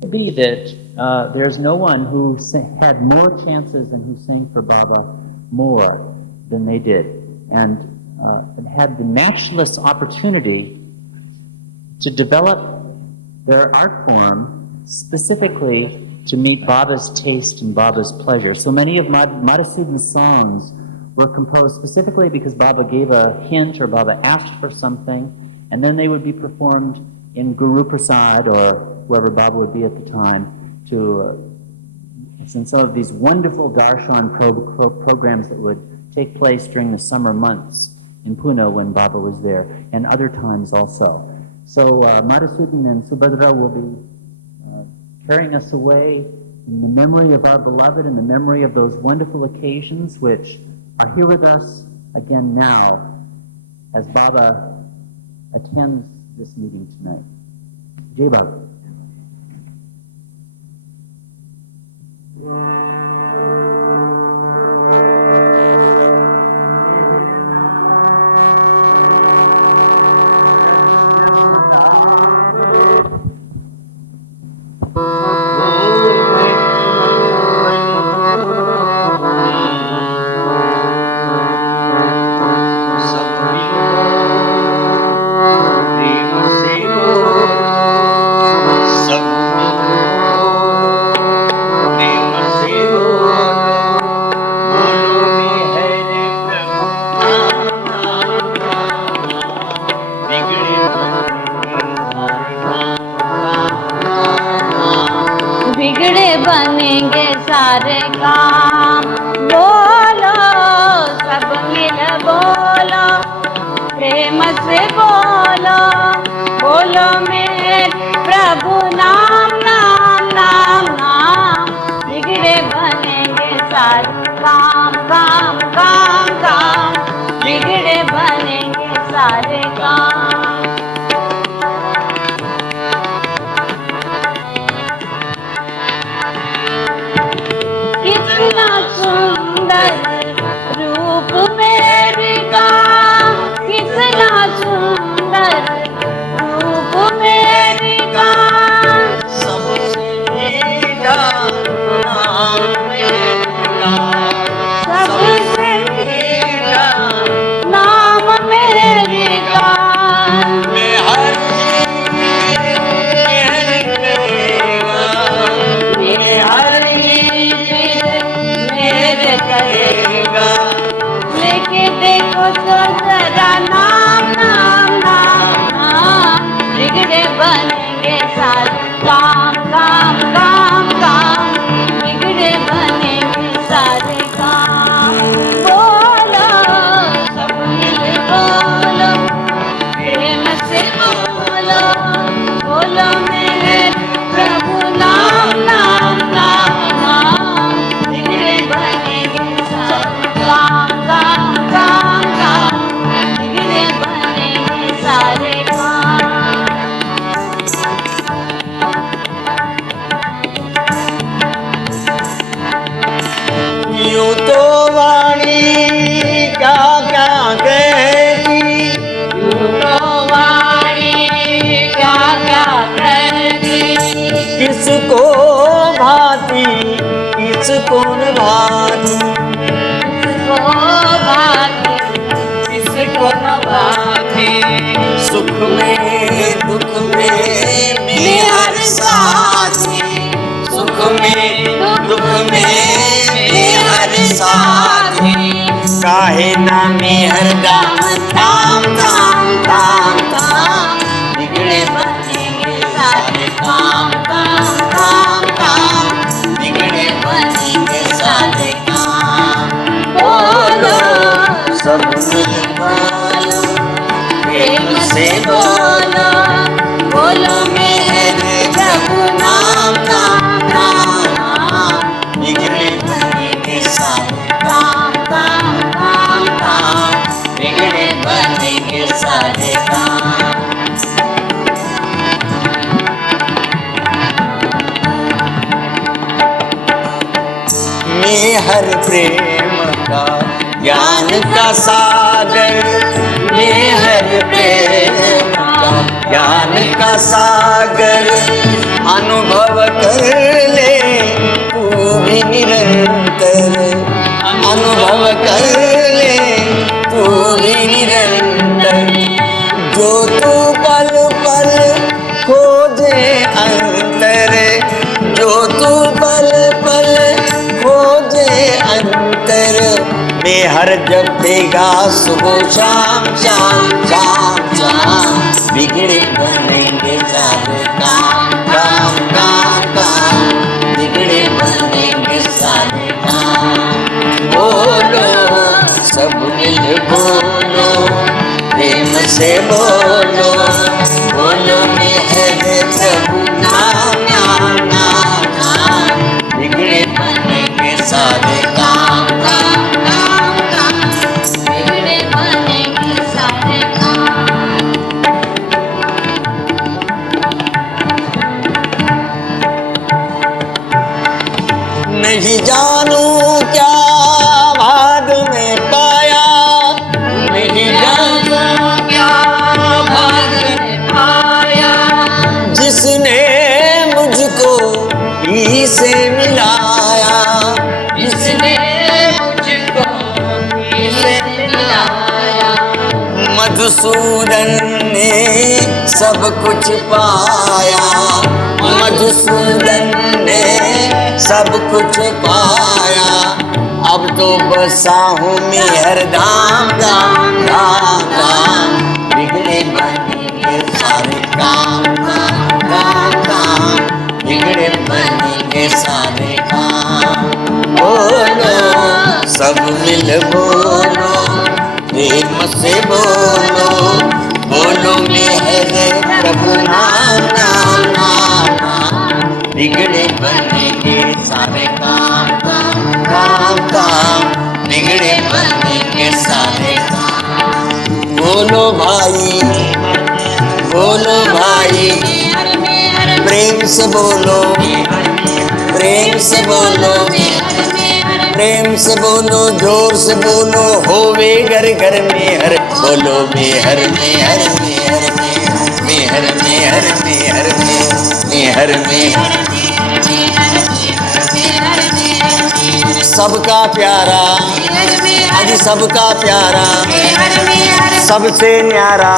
could be that there's no one who had more chances and who sang for Baba more than they did, and had the matchless opportunity to develop their art form specifically to meet Baba's taste and Baba's pleasure. So many of Madhusudan's songs were composed specifically because Baba gave a hint or Baba asked for something, and then they would be performed in Guru Prasad or wherever Baba would be at the time in some of these wonderful darshan programs that would take place during the summer months in Pune when Baba was there, and other times also. So Madhusudan and Subhadra will be carrying us away in the memory of our beloved and the memory of those wonderful occasions which are here with us again now as Baba attends this meeting tonight. Jai Baba. बिगड़े बनेंगे सारे काम, बोलो सब मिल बोलो, प्रेम से बोलो, बोलो मेरे प्रभु नाम नाम नाम नाम। बिगड़े बनेंगे सारे काम काम काम काम, बिगड़े बनेंगे सारे काम। कितना सुंदर रूप मेरे का, कितना सुंदर रूप मेरे का, सबसे मीठा नाम मेरा, सबसे मीठा नाम मेरे का। मैं हर करेगा, लेके देखो तो जरा नाम नाम नाम नाम। बिगड़े बनेंगे सारे काम काम काम काम, बिगड़े बनेंगे सारे काम। बोलो सब मिल बोलो, प्रेम से बोलो, बोलो मेरे प्रभु नाम नाम नाम नाम। बिगड़े बनेंगे काम काम काम काम, बिगड़े बनेंगे सारे काम। यूं तो वाणी क्या क्या कहती, यूं तो वाणी क्या क्या कहती, किसको भाती किसको न भाती, किसको न भाती। सुख में दुख में मेहर साथी, सुख में दुख में मेहर साथी। काहे ना मेहर दाम दाम दाम दाम दाम, बिगड़े बनेंगे सारे काम काम काम काम, बिगड़े बनेंगे सारे काम। बोलो सब मिल बोलो, प्रेम से बोलो, बोलो मेरे प्रभु नाम नाम नाम नाम। बिगड़े बनेंगे सारे काम काम काम काम, बिगड़े बनेंगे सारे काम। मेहर प्रेम का ज्ञान का सागर, मेहर प्रेम का ज्ञान का सागर, अनुभव कर ले तू भी निरंतर, अनुभव कर ले तू भी निरंतर। जो तू पल पल खोजे अंतर, जो तू पल पल खोजे अंतर, में हर जपेगा सुबह शाम शाम शाम शाम। बिगड़े बनेंगे सारे काम काम काम काम, बिगड़े बनेंगे सारे काम। बोलो सब मिल बोलो, प्रेम से बोलो, बोलो मेरे प्रभु नाम नाम नाम नाम। बिगड़े बनेंगे सारे काम काम काम काम, बिगड़े बनेंगे सारे काम। नहीं जानू क्या भाग में पाया, नहीं जानू क्या भाग में पाया, जिसने मुझको ही से मिलाया, जिसने मुझको ही से मिलाया। मधुसूदन ने सब कुछ पाया, मधुसूदन ने सब कुछ पाया। अब तो बसा हूँ मेहर धाम धाम धाम धाम। बिगड़े बनेंगे सारे काम काम काम काम, बिगड़े बनेंगे सारे काम। बोलो सब मिल बोलो, प्रेम से बोलो, बोलो मेरे प्रभु नाम नाम नाम नाम। बिगड़े बनेंगे सारे काम काम काम काम, बिगड़े बनेंगे सारे काम। बोलो भाई, बोलो भाई, प्रेम से बोलो, प्रेम से बोलो, प्रेम से बोलो, जोर से बोलो, होवे घर घर में हर। बोलो मेहर मेहर मेहर मेहर मेहर मेहर मेहर मेहर। सबका प्यारा, आज सबका प्यारा, सबसे न्यारा,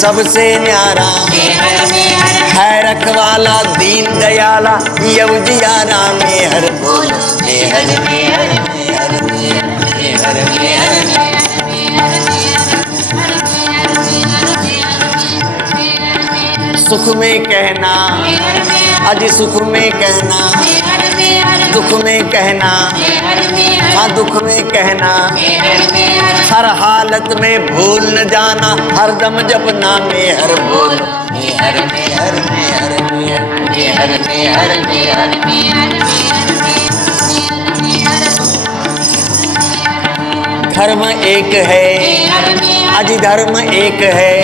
सबसे न्यारा है रखवाला दीन दयाला यवजियाना मेहर। बोलो मेहर मेहर मेहर मेहर मेहर। सुख में कहना, आज सुख में कहना, दुख में कहना, हाँ दुख में कहना, हर हालत में भूल न जाना, हरदम जपना मेहर। बोलो मेहर मेहर मेहर मेहर मेहर मेहर मेहर। धर्म एक है, आज धर्म एक है,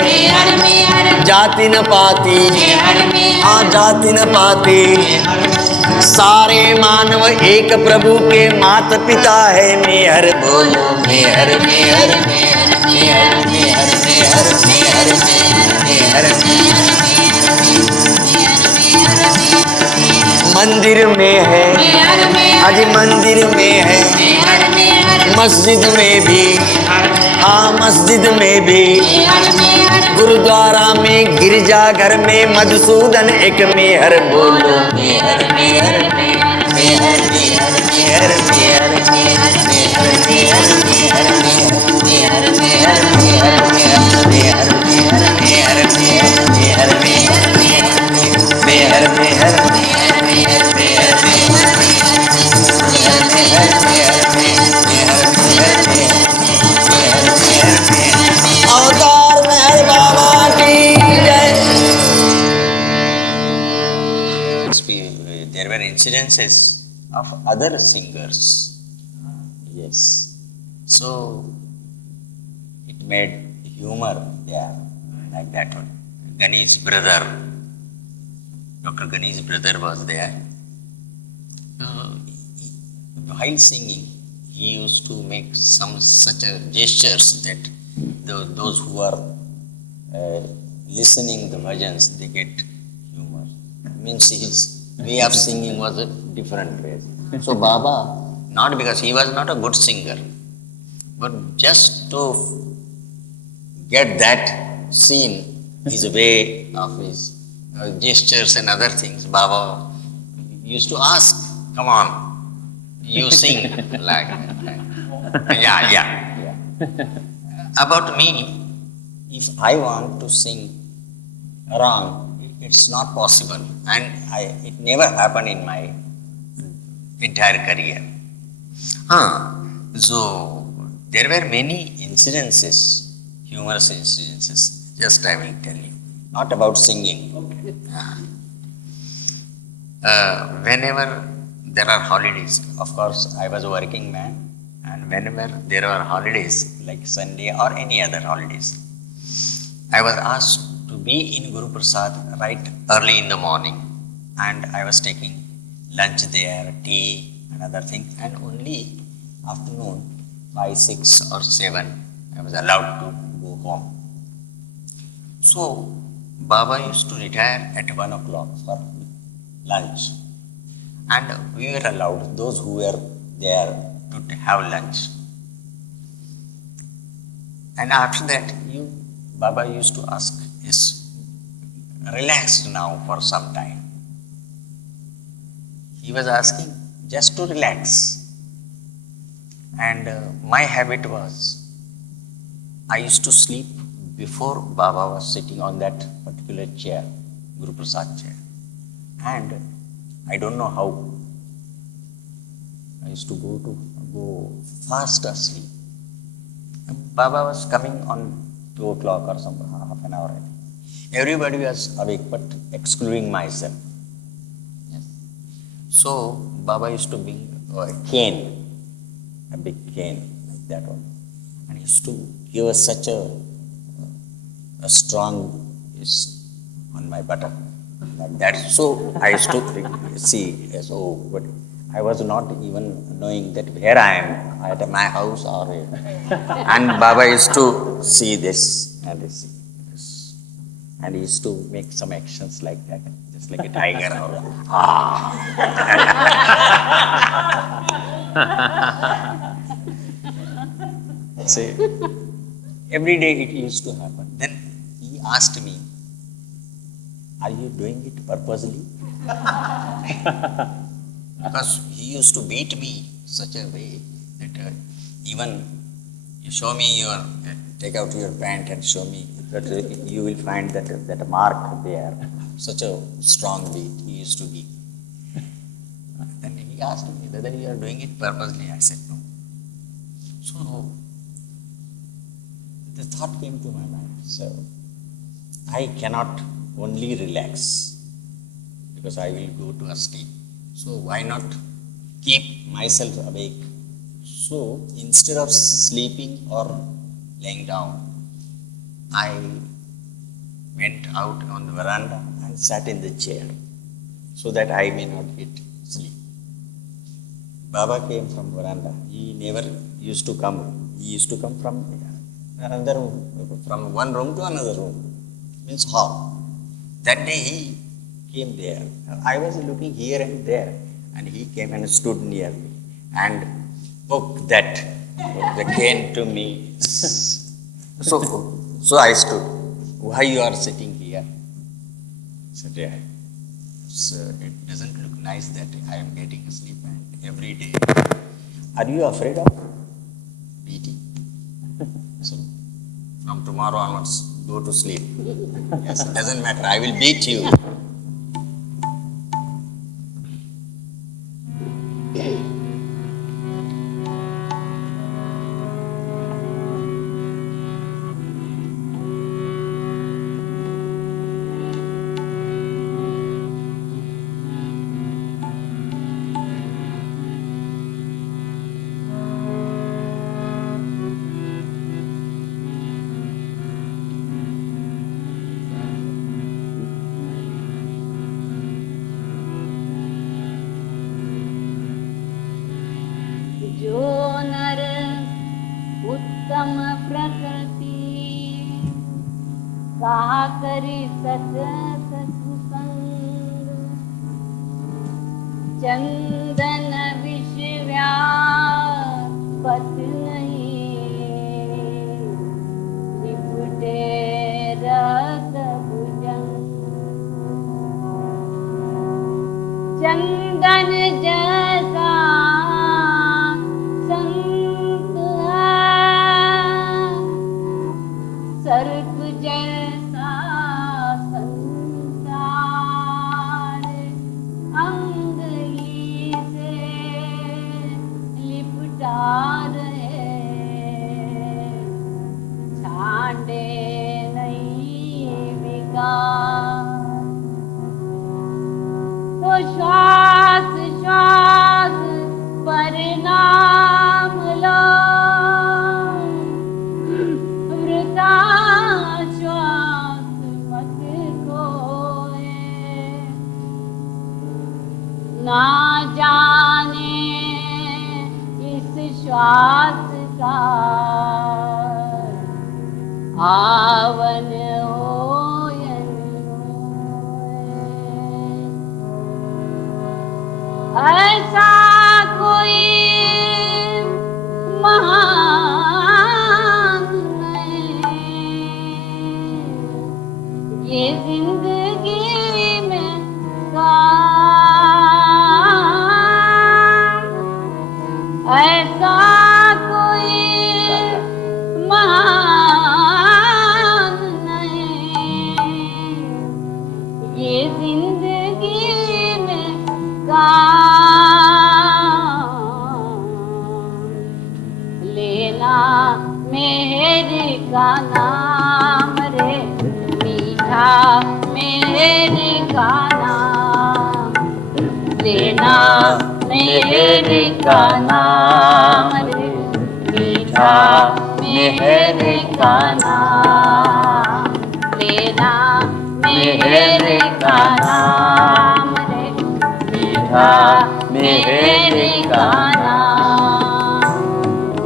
जाति न पाती, हाँ जाति न पाती। सारे मानव एक प्रभु के माता पिता है मेहर। बोलो मेहर मेहर मेहर मेहर मेहर मेहर मेहर मेहर। मंदिर में है, आज मंदिर में है, मस्जिद में भी, हाँ मस्जिद में भी, गुरुद्वारा में, गिरजाघर में, मधुसूदन एक मेहर। बोलो मेहर मेहर मेहर मेहर मेहर मेहर मेहर मेहर मेहर मेहर मेहर मेहर मेहर मेहर मेहर मेहर मेहर मेहर मेहर अवतार मेहर बाबा की जय। There were incidences of other singers. Yes. So it made humor there, like that one. Gani's brother, Dr. Gani's brother was there. While singing, he used to make some such a gestures that those who are listening the bhajans, they get humor. means his way of singing was a different way. So Baba, not because he was not a good singer, but just to get that scene, his way of his gestures and other things, Baba used to ask, come on, you sing like that. Yeah. About me, if I want to sing wrong, it's not possible. And it never happened in my entire career. So there were many incidences, humorous incidences, just I will tell you. Not about singing. Whenever there are holidays, of course I was a working man, and whenever there are holidays like Sunday or any other holidays, I was asked to be in Guru Prasad right early in the morning, and I was taking lunch there, tea and other things, and only afternoon 5, 6 or 7 I was allowed to go home. So Baba used to retire at 1 o'clock for lunch, and we were allowed, those who were there, to have lunch. And after that, Baba used to ask, is relaxed now for some time. He was asking just to relax. And my habit was, I used to sleep before Baba was sitting on that particular chair, Guru Prasad chair. And I don't know how, I used to go fast asleep. And Baba was coming on 2 o'clock or some half an hour. Everybody was awake, but excluding myself. Yes. So Baba used to bring a cane, a big cane like that one, and he used to give us such a strong on my buttock like that. So I used to see, so but I was not even knowing that where I am, at my house or and Baba used to see this and this, and he used to make some actions like that, just like a tiger. See, every day it used to happen. Then he asked me, are you doing it purposely? Because he used to beat me such a way that even you show me your, take out your pant and show me, that you will find that mark there. Such a strong beat he used to give. Then he asked me whether you are doing it purposely. I said no. So the thought came to my mind. So I cannot only relax because I will go to a sleep. So why not keep myself awake? So instead of sleeping or laying down, I went out on the veranda and sat in the chair so that I may not get sleep. Baba came from veranda. He never used to come. He used to come from another room, from one room to another room, means hall. That day he came there. I was looking here and there, and he came and stood near me and poked the cane to me. So I stood. Why you are sitting here? I said, yeah. So it doesn't look nice that I am getting asleep and every day. Are you afraid of beating? So from tomorrow onwards, go to sleep. Yes, it doesn't matter. I will beat you. चंदन विश्व्या पत नहीं लिपटे रत भुजंग चंदन जैसा संत है सर्प जैसा संसार अंग ही से लिपटा रहे छांडे नहीं विकार तो श्वास श्वास परिणाम लो वृथा श्वास मत खोए ना जाने इस श्वास का आवन हो या ऐसा कोई महान नहीं ये जिंदगी में काम ऐसा कोई महान नहीं ये जिंदगी में लेना मेरे का नाम रे मीठा मेरे का नाम लेना मेरे का नाम रे मीठा मेरे का नाम लेना मेरे का नाम रे मीठा मेरे का नाम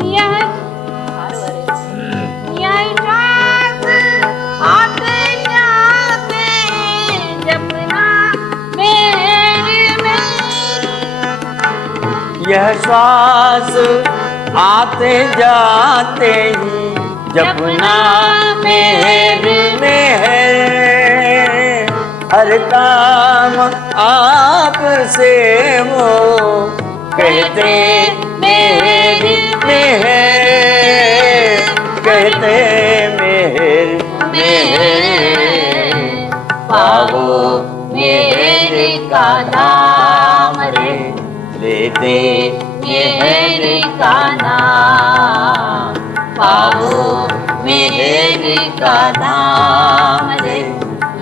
यह रात आते जाते जपना मेरे में यह श्वास आते जाते ही जपना मेरे में है हर काम आप से वो कहते मेरे में है कहते मेरे में है पाओ मेरे का नाम रे लेते मेरे का नाम पाओ मेरे का नाम रे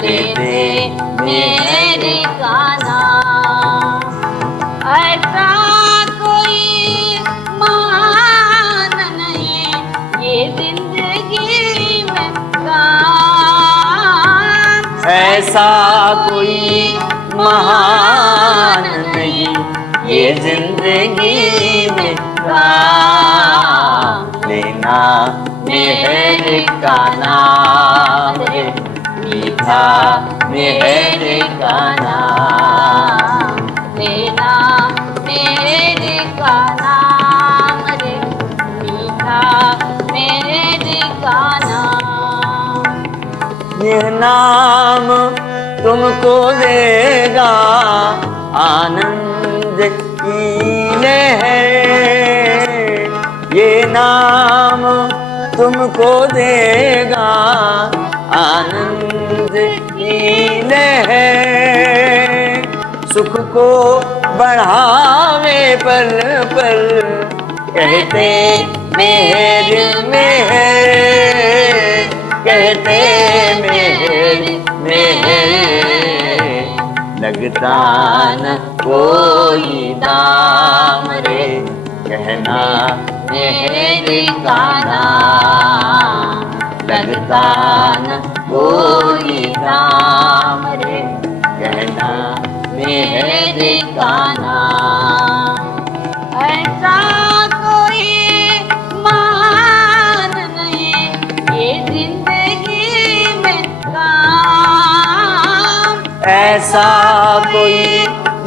लेते मेरे का नाम ऐसा कोई महान नहीं ये जिंदगी में काम ऐसा कोई महान नहीं ये जिंदगी में काम लेना मेरे का नाम रे मीठा मेरे का नाम लेना मेरे का नाम रे मीठा मेरे का नाम ये नाम तुमको देगा आनंद की लहर ये नाम तुमको देगा आनंद की लहर सुख को बढ़ावे पल पल कहते मेरे में है कहते मेरे लगता न कोई दाम रे कहना मेरे का नाम लगता न कोई दाम रे कहना मेरे का नाम ऐसा कोई महान नहीं ये जिंदगी में काम ऐसा कोई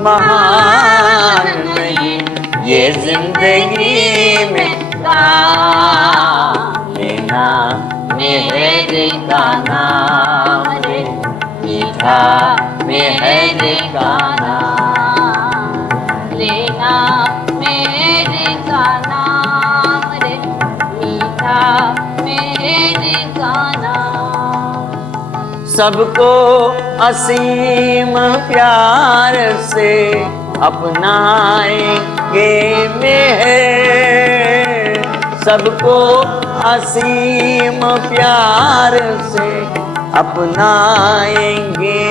महान नहीं, ये जिंदगी में काम लेना मेहर का नाम रे, मीठा मेहर का नाम लेना मेरे का नाम रे, मीठा मेरे का नाम। सबको असीम प्यार से अपनाएंगे मेहर, सबको असीम प्यार से अपनाएंगे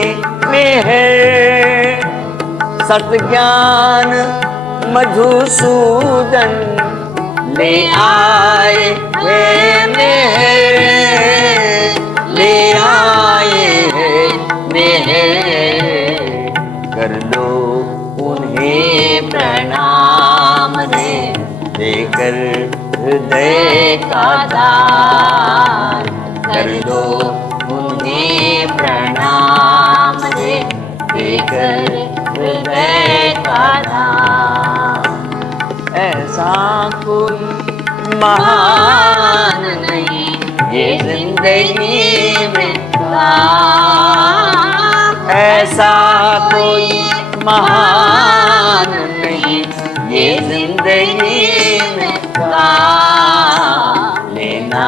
मेहर। सतज्ञान मधुसूदन ले आए वे मेहर, ले आए हैं मेहर। कर लो उन्हें प्रणाम रे, देकर हृदय का दान। कर लो उन्हें प्रणाम रे, देकर हृदय का दान। ऐसा कोई महान नहीं, ये जिंदगी में काम। ऐसा कोई महान नहीं, ये जिंदगी में काम लेना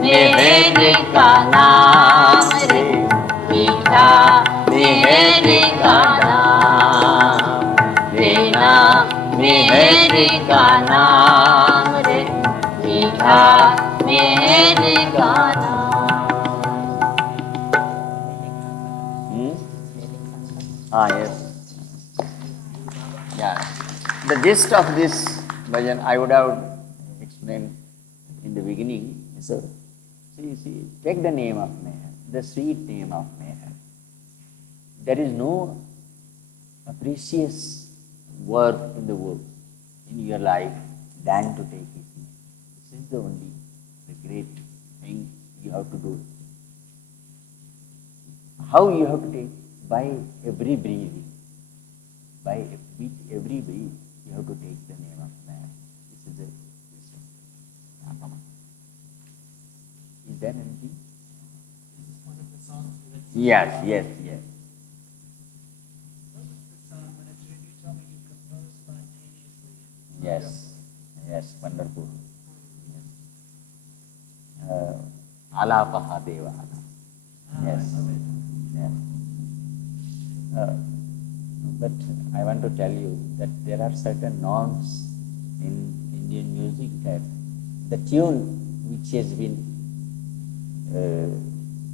मेहर का नाम रे, मीठा मेहर का नाम लेना मेहर का नाम रे, मीठा मेहर का नाम। Yes. Yeah. The gist of this bhajan I would have explained in the beginning. So, see, take the name of Meher, the sweet name of Meher. There is no precious work in the world in your life than to take His name. This is the only the great thing you have to do. How you have to take? By every breathing, with every breath, you have to take the name of man. This is the wisdom. Is there anything? This is one of the songs that Yes. What was the song, Manager? You told me you composed spontaneously. Yes, wonderful. Alapaha Devana. Yes. But I want to tell you that there are certain norms in Indian music that the tune which has been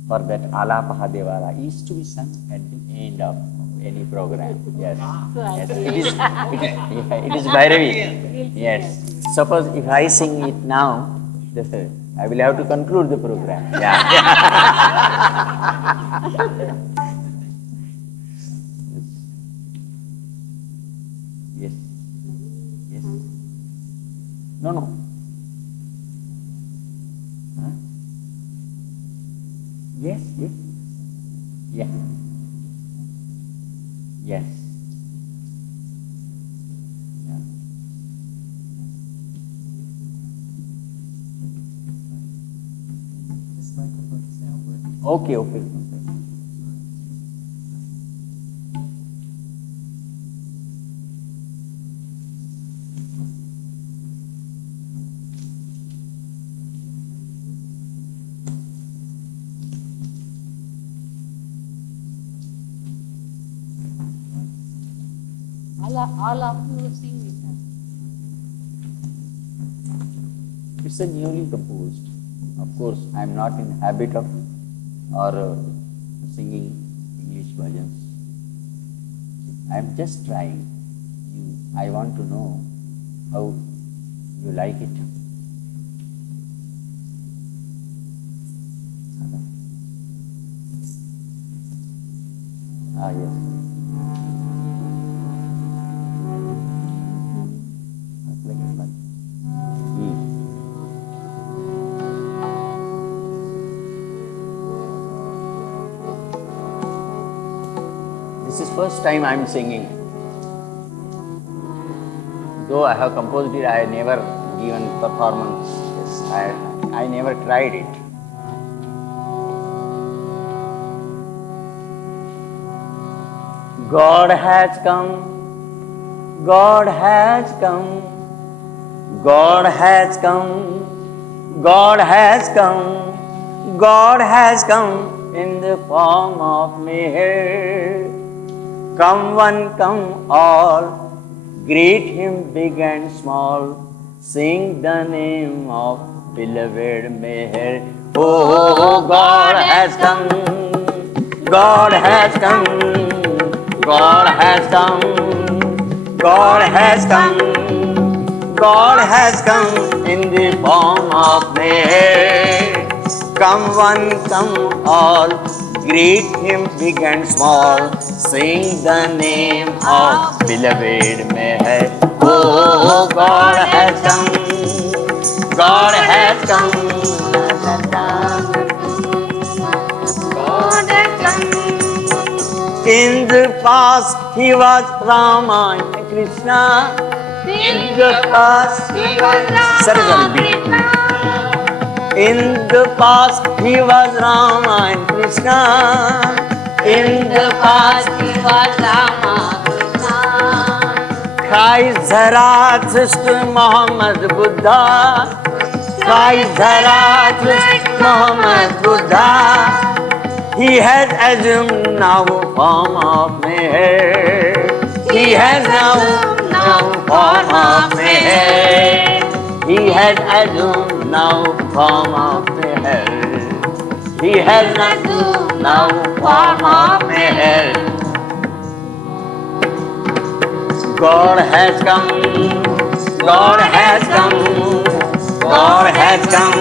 for that Alapaha Devara is to be sung at the end of any program. Yes. It is Bhairavi. Yes. Suppose if I sing it now, I will have to conclude the program. Yeah. Yes. No. Huh? Yes. Yeah. Yes. Yeah. This microphone is now working. Okay. All of you sing with us. It's a newly composed. Of course, I am not in habit of singing English bhajans. I am just trying. I want to know how you like it. Yes. This is first time I am singing. Though I have composed it, I never given performance. Yes, I never tried it. God has come, God has come, God has come, God has come, God has come in the form of Meher. Come one, come all, greet him big and small, sing the name of beloved Meher. Oh, God has come, God has come, God has come, God has come, God has come in the form of Meher. Come one, come all, greet him big and small, sing the name of beloved Meher. Oh, God has come, God has come, God has come. in the past he was Rama and Krishna. In the past He was Rama Krishna. in the past he was Rama and Krishna. In the past He was Rama Krishna. Christ Zarathusht Muhammad Buddha. Christ Zarathusht Muhammad Buddha. He has assumed now form of Meher. He has now form of Meher. He has assumed now form of Meher. He has assumed now form of Meher. God has come, God has come, God has come,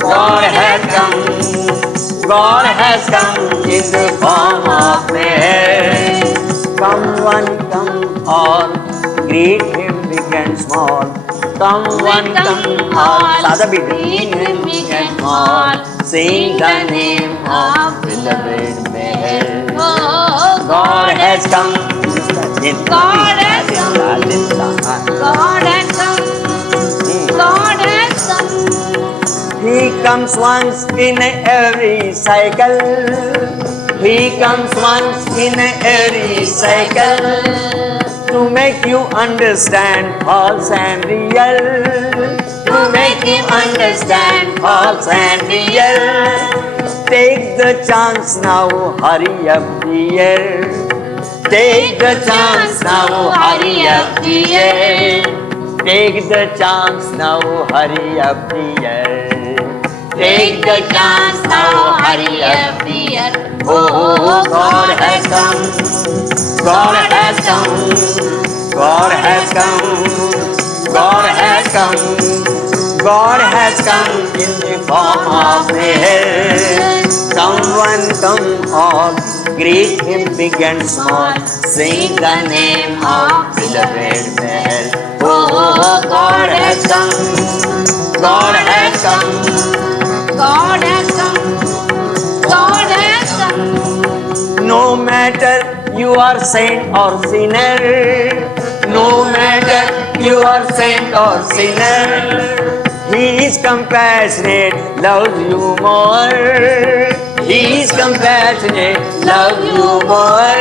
God has come, God has come in the form of Meher. Come one, come all, greet him big and small. Come one, come all, Sada beat, greet him big and small. Sing the name of beloved Meher. Oh, God has come. God has come. God has come. God has come. He comes once in every cycle. He comes once in every cycle to make you understand false and real. To make you understand false and real. Take the chance now, hurry up, dear. Take the chance now, hurry up, dear. Take the chance now, hurry up, dear. Take the chance now, hurry up, dear. Oh, God has come, God has come, God has come, God has come, God has come in the form of Meher. Come one, come all, greet him big and small, sing the name of beloved Meher. Oh, God has come, God has come, God has come. God has come. no matter you are saint or sinner, no matter you are saint or sinner, he is compassionate, loves you more. He is compassionate, loves you more.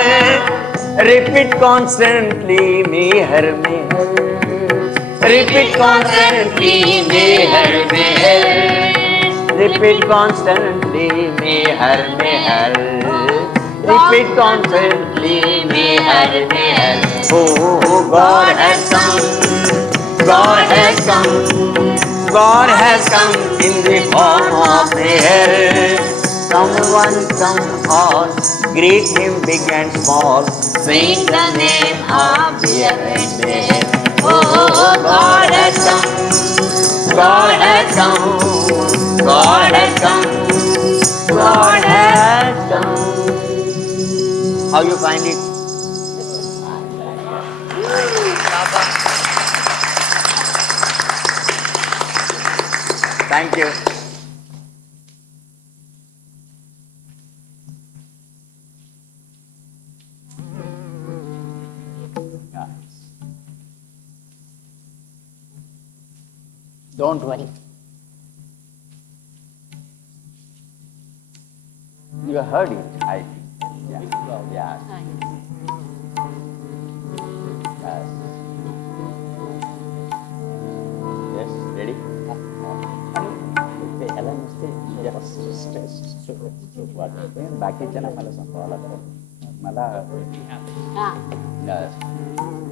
Repeat constantly, Meher, Meher. Repeat constantly, Meher, Meher. Repeat constantly, Meher, Meher. Repeat constantly, Meher, Meher. Oh, God has come, God has come, God has come in the form of Meher. Come one, come all, greet him big and small, sing the name of beloved Meher. Oh, God has come, God has come, God has come, God has come. How you find it? Thank you. Don't worry. You heard it, I think. Yeah. Yeah. Yes. Yes, ready? बाकीच्यांना मला संपवावं लागतं मला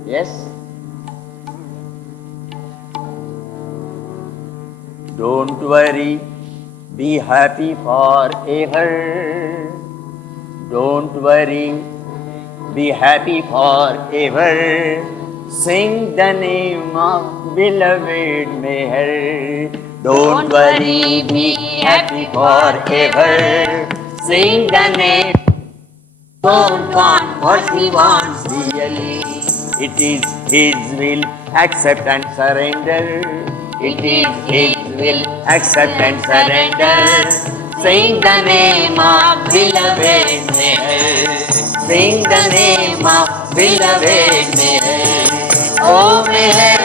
Yes. Don't worry, be happy forever. Don't worry, be happy forever. Sing the name of beloved Meher. Don't worry, be happy forever. Sing the name. Don't want what he wants really. It is his will, accept and surrender. It is his will, accept and surrender. Sing the name of beloved Meher. Sing the name of beloved Meher. Oh Meher,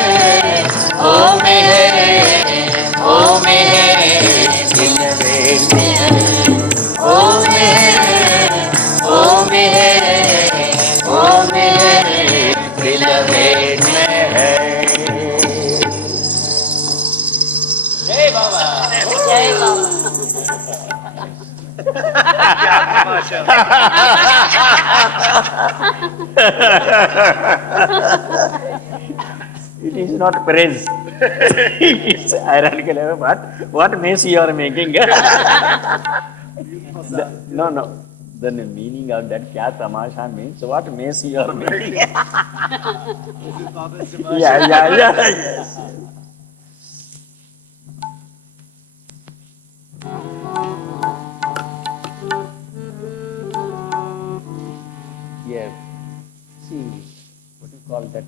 oh Meher, oh Meher, beloved Meher. Oh Meher, oh Meher, oh Meher, beloved Meher. Jai Baba. जय बाबा It is not praise. It's ironical, but what mess you are making? No. The meaning of that kya tamasha means what mess you are making. Yeah. Yes. Here, see, what you call that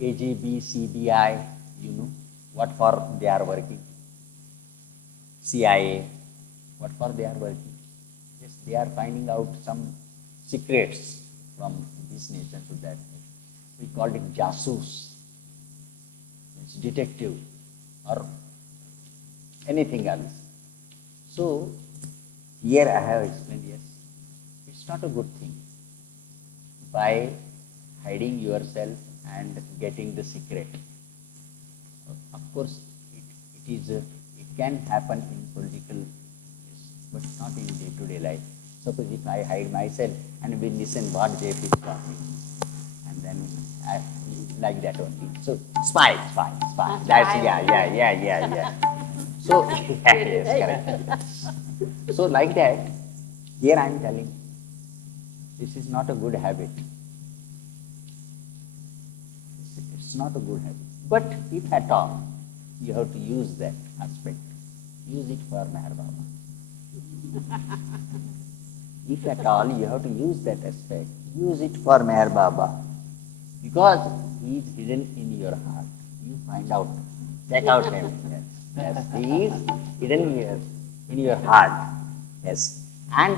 KGB, CBI, you know, what for they are working? CIA, what for they are working? Yes, they are finding out some secrets from this nation to that nation. We called it jasus, means detective or anything else. So, here I have explained, yes, it's not a good thing. By hiding yourself and getting the secret. Of course, it can happen in political, but not in day-to-day life. Suppose if I hide myself and we listen what JP is talking, and then I like that only. So spy. That's yeah. So yes, correct. So like that, here I am telling, this is not a good habit. It's not a good habit. But if at all, you have to use that aspect. Use it for Meher Baba. If at all, you have to use that aspect. Use it for Meher Baba. Because he is hidden in your heart. You find out. Check out him. Yes. He is hidden here in your heart. Yes. And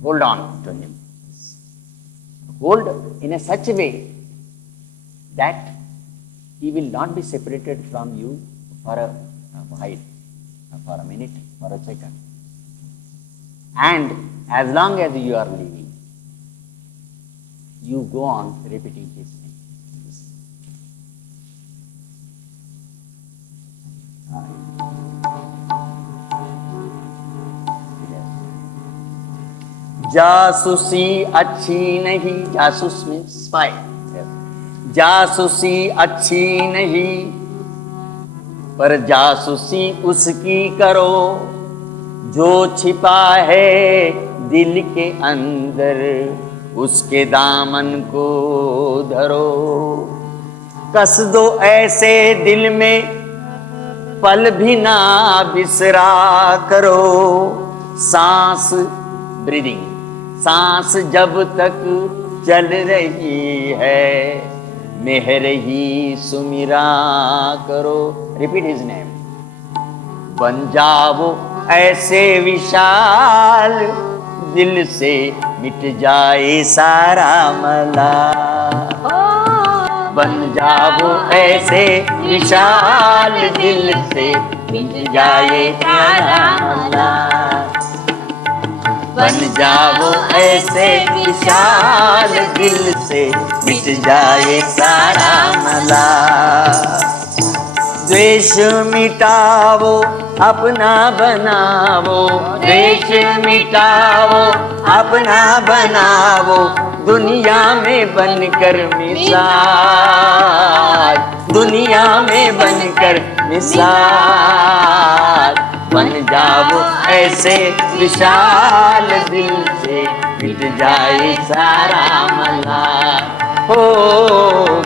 hold on to him. Hold in a such a way that he will not be separated from you for a while, for a minute, for a second. And as long as you are living, you go on repeating his name. जासूसी अच्छी नहीं, जासूस means spy. जासूसी अच्छी नहीं, पर जासूसी उसकी करो जो छिपा है दिल के अंदर, उसके दामन को धरो. कस दो ऐसे दिल में पल भी ना बिसरा करो. सांस ब्रीदिंग, सांस जब तक चल रही है, मेहर ही सुमिरा करो. Repeat his name. बन जाओ ऐसे विशाल, दिल से मिट जाए सारा मला. बन जाओ ऐसे विशाल दिल से, मिट जाए सारा मला। बन जाओ ऐसे विशाल दिल से, मिट जाए सारा मला। द्वेष मिटाओ अपना बनाओ, द्वेष मिटाओ अपना बनाओ, दुनिया में बनकर मिसाल, दुनिया में बनकर मिसाल। बन जाओ ऐसे विशाल दिल से, मिट जाए सारा मला। हो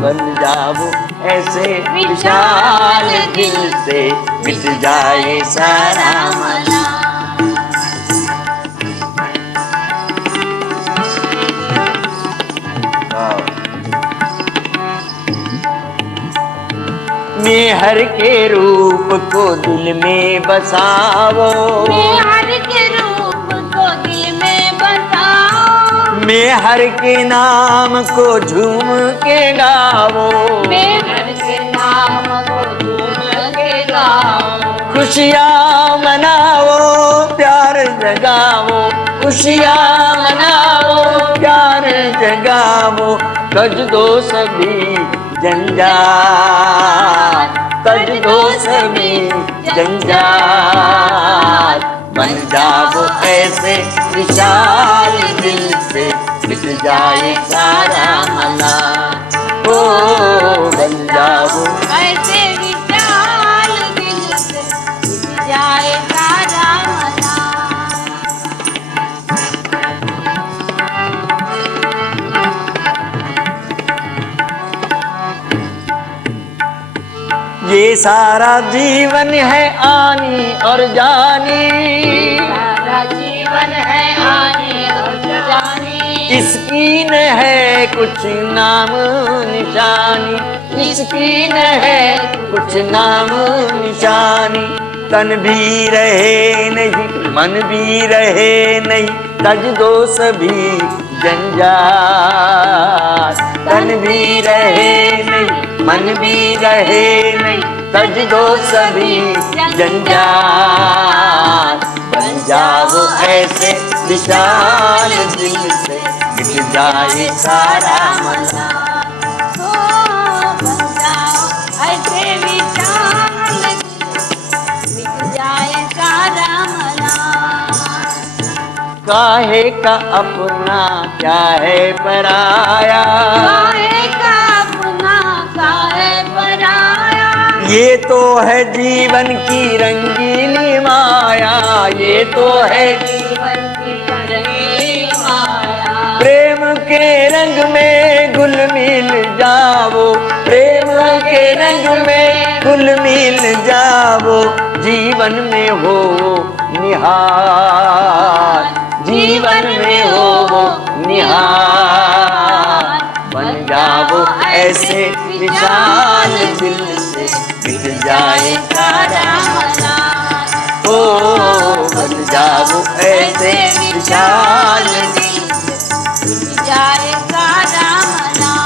बन जाओ ऐसे विशाल दिल से, मिट जाए सारा मला। मेहर के रूप को दिल में बसाओ, मेहर के रूप को दिल में बसाओ, मेहर के नाम को झूम के गाओ, मेहर के नाम को झूम के गाओ। खुशियाँ मनाओ प्यार जगाओ, खुशियाँ मनाओ प्यार जगाओ, कज दो सभी जंजाल, कज दो सभी जंजाल। बन जाओ ऐसे विशाल दिल से, मिट जाए सारा मला। ओ बन जाओ ऐसे विशाल दिल से, मिट जाए सारा मला। ये सारा जीवन है आनी और जानी, सारा जीवन है आने और जाने, इसकी न है कुछ नाम निशानी, इसकी न है कुछ नाम निशानी। तन भी रहे नहीं मन भी रहे नहीं, तज दो सभी जंजाल। तन भी रहे नहीं मन भी रहे नहीं, तज दो सभी जंजाल। बन जाओ ऐसे विशाल दिल से, मिट जाए सारा मला। ओ बन जाओ ऐसे विशाल दिल से, मिट जाए सारा मला। काहे का अपना क्या है पराया, काहे का अपना काहे पराया, ये तो है जीवन की रंगीली माया, ये तो है जीवन की रंगीली माया। प्रेम के रंग में घुल मिल जाओ, प्रेम के रंग में घुल मिल जाओ, जीवन में हो निहार, जीवन में हो निहार। बन जाओ ऐसे विशाल दिल से, मिट जाए सारा मला। ओ बन जाओ ऐसे विशाल दिल से, मिट जाए सारा मला।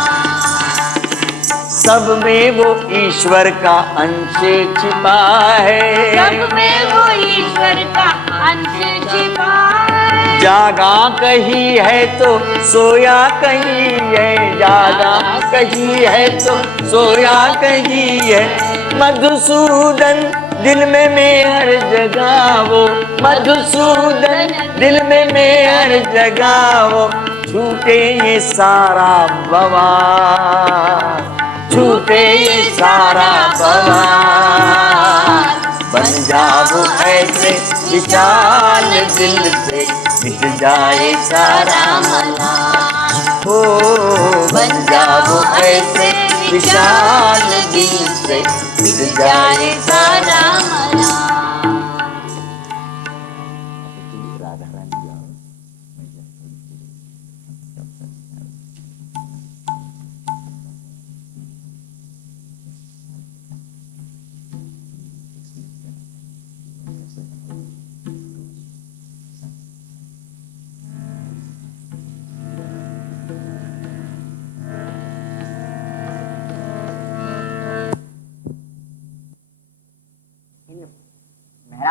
सब में वो ईश्वर का अंश छिपा है, सब में वो ईश्वर का अंश छिपा है, जागा कहीं है तो सोया कहीं है, जागा कहीं है तो सोया कहीं है। मधुसूदन दिल में मेहर जगाओ, मधुसूदन दिल में मेहर जगाओ, छूटे ये सारा बवाल, छूटे ये सारा बवाल। बन जाओ ऐसे विशाल दिल से, मिट जाए सारा मला। हो बन जाओ ऐसे विशाल दिल से, मिट जाए सारा मला।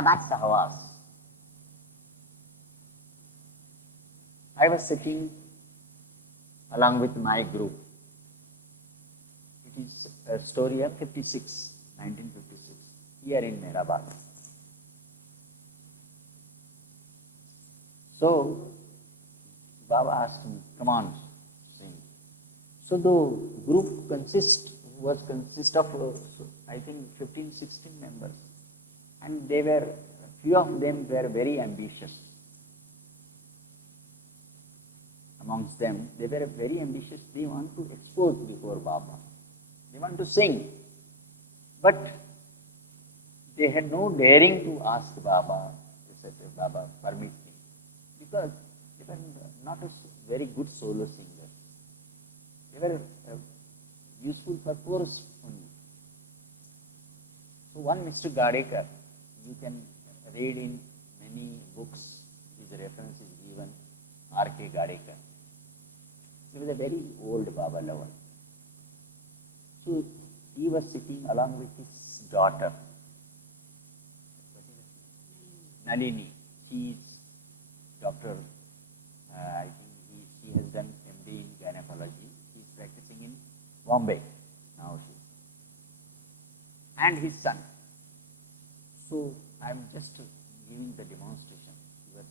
Baba's Sahwas. I was sitting along with my group. It is a story of 1956, here in Mehrabad. So, Baba asked me, come on, sing. So the group consist of, I think, 15, 16 members. And few of them were very ambitious. Amongst them, they were very ambitious. They want to expose before Baba. They want to sing. But they had no daring to ask Baba, they said, Baba, permit me. Because they were not a very good solo singer. They were useful for chorus only. So one Mr. Gadekar, you can read in many books, his reference is given, R.K. Gadekar. He was a very old Baba lover. So he was sitting along with his daughter, Nalini. She is doctor, I think she has done MD in gynecology. She is practicing in Bombay now. And his son. So I am just giving the demonstration. He was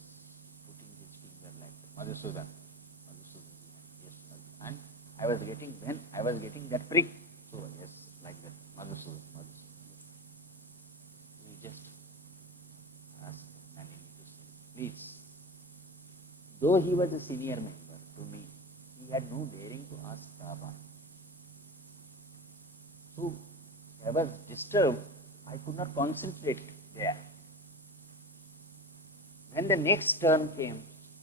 putting his finger like that. Madhusudan. Yes. And when I was getting that prick, so yes, like that. Madhusudan. We just asked Nalini to sing. Please. Though he was a senior member to me, he had no daring to ask Baba. So I was disturbed. I could not concentrate there. When the next turn came,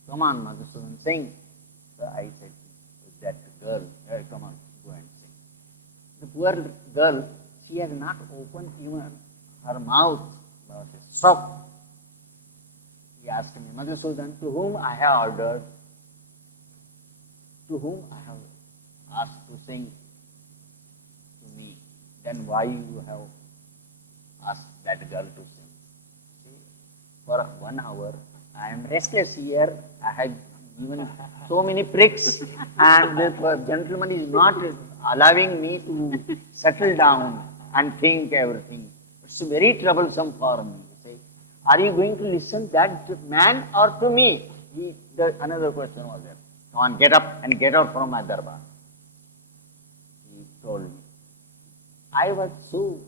come on, Madhusudan, sing. So I said to that girl, come on, go and sing. The poor girl, she has not opened even her mouth. Stop. He asked me, Madhusudan, to whom I have ordered, to whom I have asked to sing to me, then why you have asked that girl to sing? See, for 1 hour, I am restless here. I have given so many pricks, and the gentleman is not allowing me to settle down and think everything. It's very troublesome for me. Say, are you going to listen that man or to me? Another question was there. Come on, get up and get out from my darbar. He told me. I was so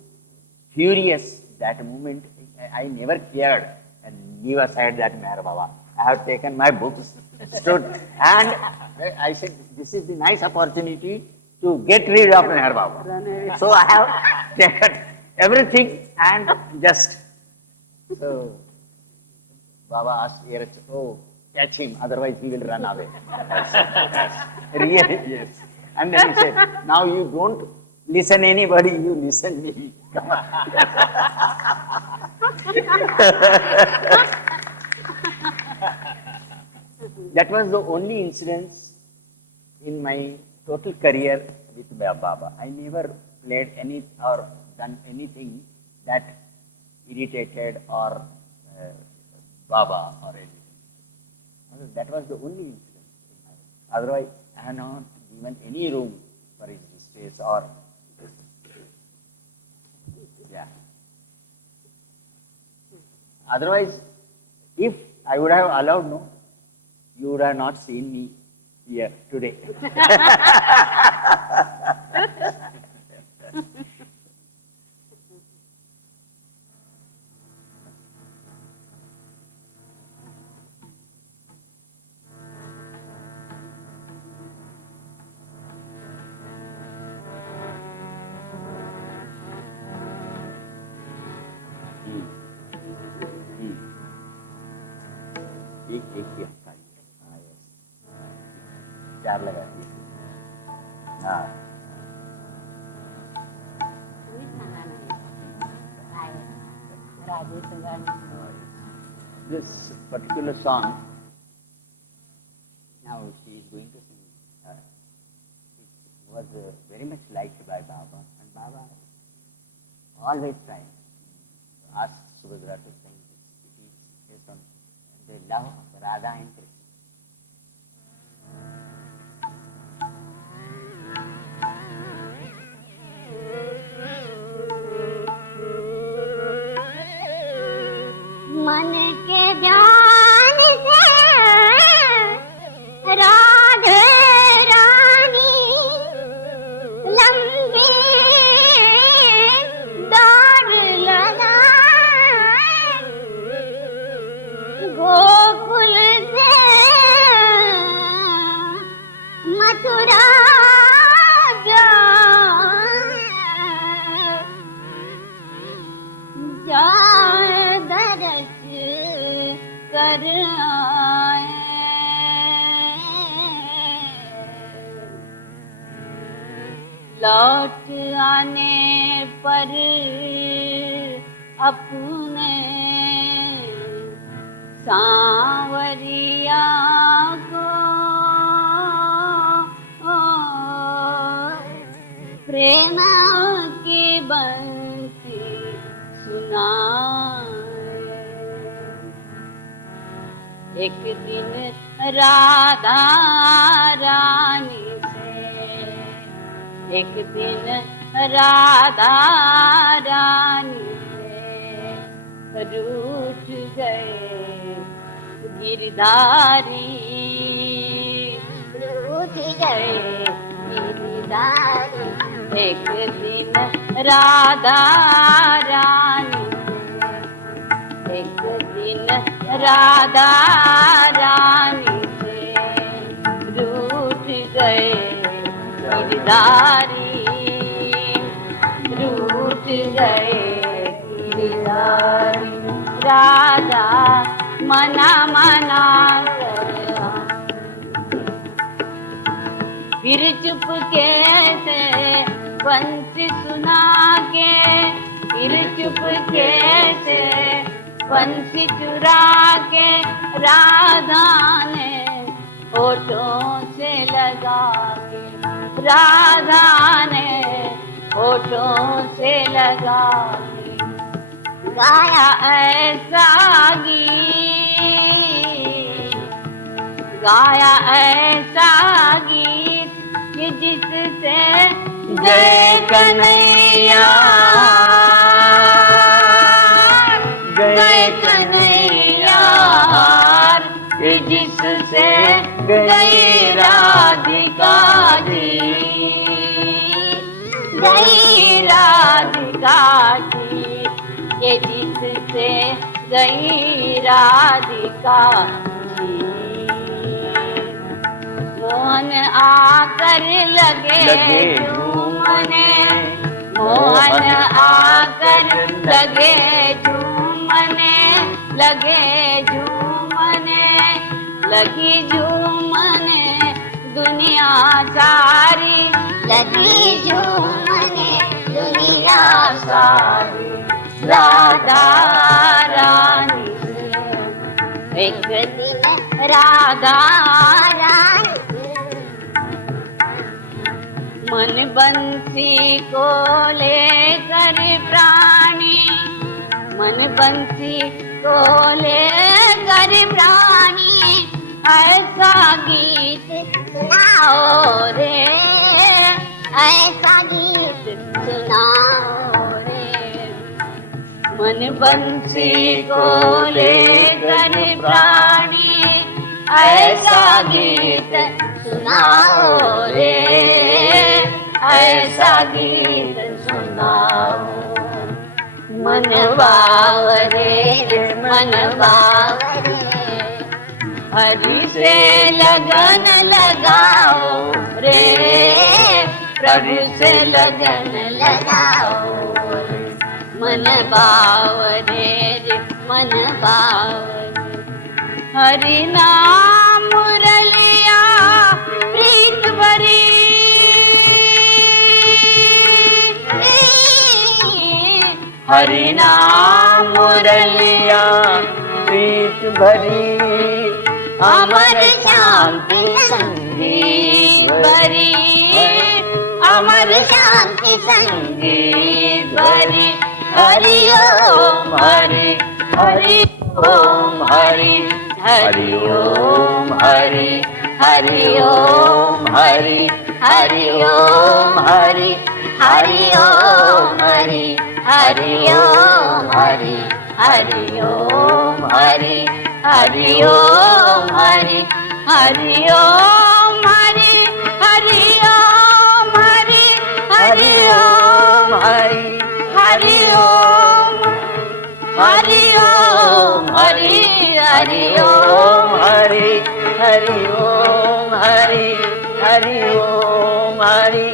furious that moment. I never cared and leave aside that Meher Baba. I have taken my books, stood, and I said, this is the nice opportunity to get rid of Meher Baba. So I have taken everything and just, so Baba asked, oh, catch him, otherwise he will run away. Really, yes. And then he said, now you don't listen anybody, you listen me. Come on. That was the only incidence in my total career with Baba. I never played any or done anything that irritated or Baba or anything. That was the only incident. Otherwise, I have not given any room for his space or yeah. Otherwise, if I would have allowed, no, you would have not seen me here today. एक चार लगा हाँ this particular song now she is going to sing it was very much liked by Baba, and Baba always trying to ask Subhadra to sing it. the love of Radha and Krishna. मन के ध्यान से राधे रानी लंबी दौड़ लगाए गोकुल से मथुरा जाए दरस कर आए लौट आने पर अपने सांवरिया को प्रेम की बंसी सुनाए। एक दिन राधा रानी से एक दिन राधा रानी से रूठ गए गिरधारी रूठ गए गिरधारी। एक दिन राधा रानी एक दिन राधा रानी से रूठ गए गिरधारी रूठ गए गिरधारी। राधा मना मना कर फिर चुपके से बंसी सुना के फिर चुपके से बंसी चुरा के राधा ने होठों से लगा के राधा ने होठों से लगा के गाया ऐसा गीत गाया ऐसा गीत कि जिससे गए कन्हैया गए कन्हैया जिससे गई राधिका जी गई राधिका जी ये जिससे गई राधिका जी। मोहन आकर लगे झूमने मोहन आकर लगे झूमने लगे झूमने लगी झूमने दुनिया सारी लगी झूमने दुनिया सारी। राधा रानी एक दिन राधा रानी मन बंसी को लेकर प्राणी मन बंसी को लेकर प्राणी ऐसा गीत सुनाओ रे ऐसा गीत सुनाओ रे। मन बंसी को लेकर प्राणी ऐसा गीत सुनाओ रे ऐसा गीत सुनाओ। मन बावरे मन बावरे हरि से लगन लगाओ रे प्रभु से लगन लगाओ। मन बावरे मन बावरे हरि नाम मुरलिया प्रीत भरी हरि नाम मुरलिया प्रीत भरी अमर शांति संगीत भरी अमर शांति संगीत भरी। Hari Om Hari Hari Om Hari Hari Om Hari Hari Om Hari Hari Om Hari Hari Om Hari Hari Om Hari Hari Om Hari Hari Om Hari Hari Om Hari Hari Om Hari Hari Om Hari Hari Om Hari Om Hari Hari Om Hari Hari Om Hari Hari Om Hari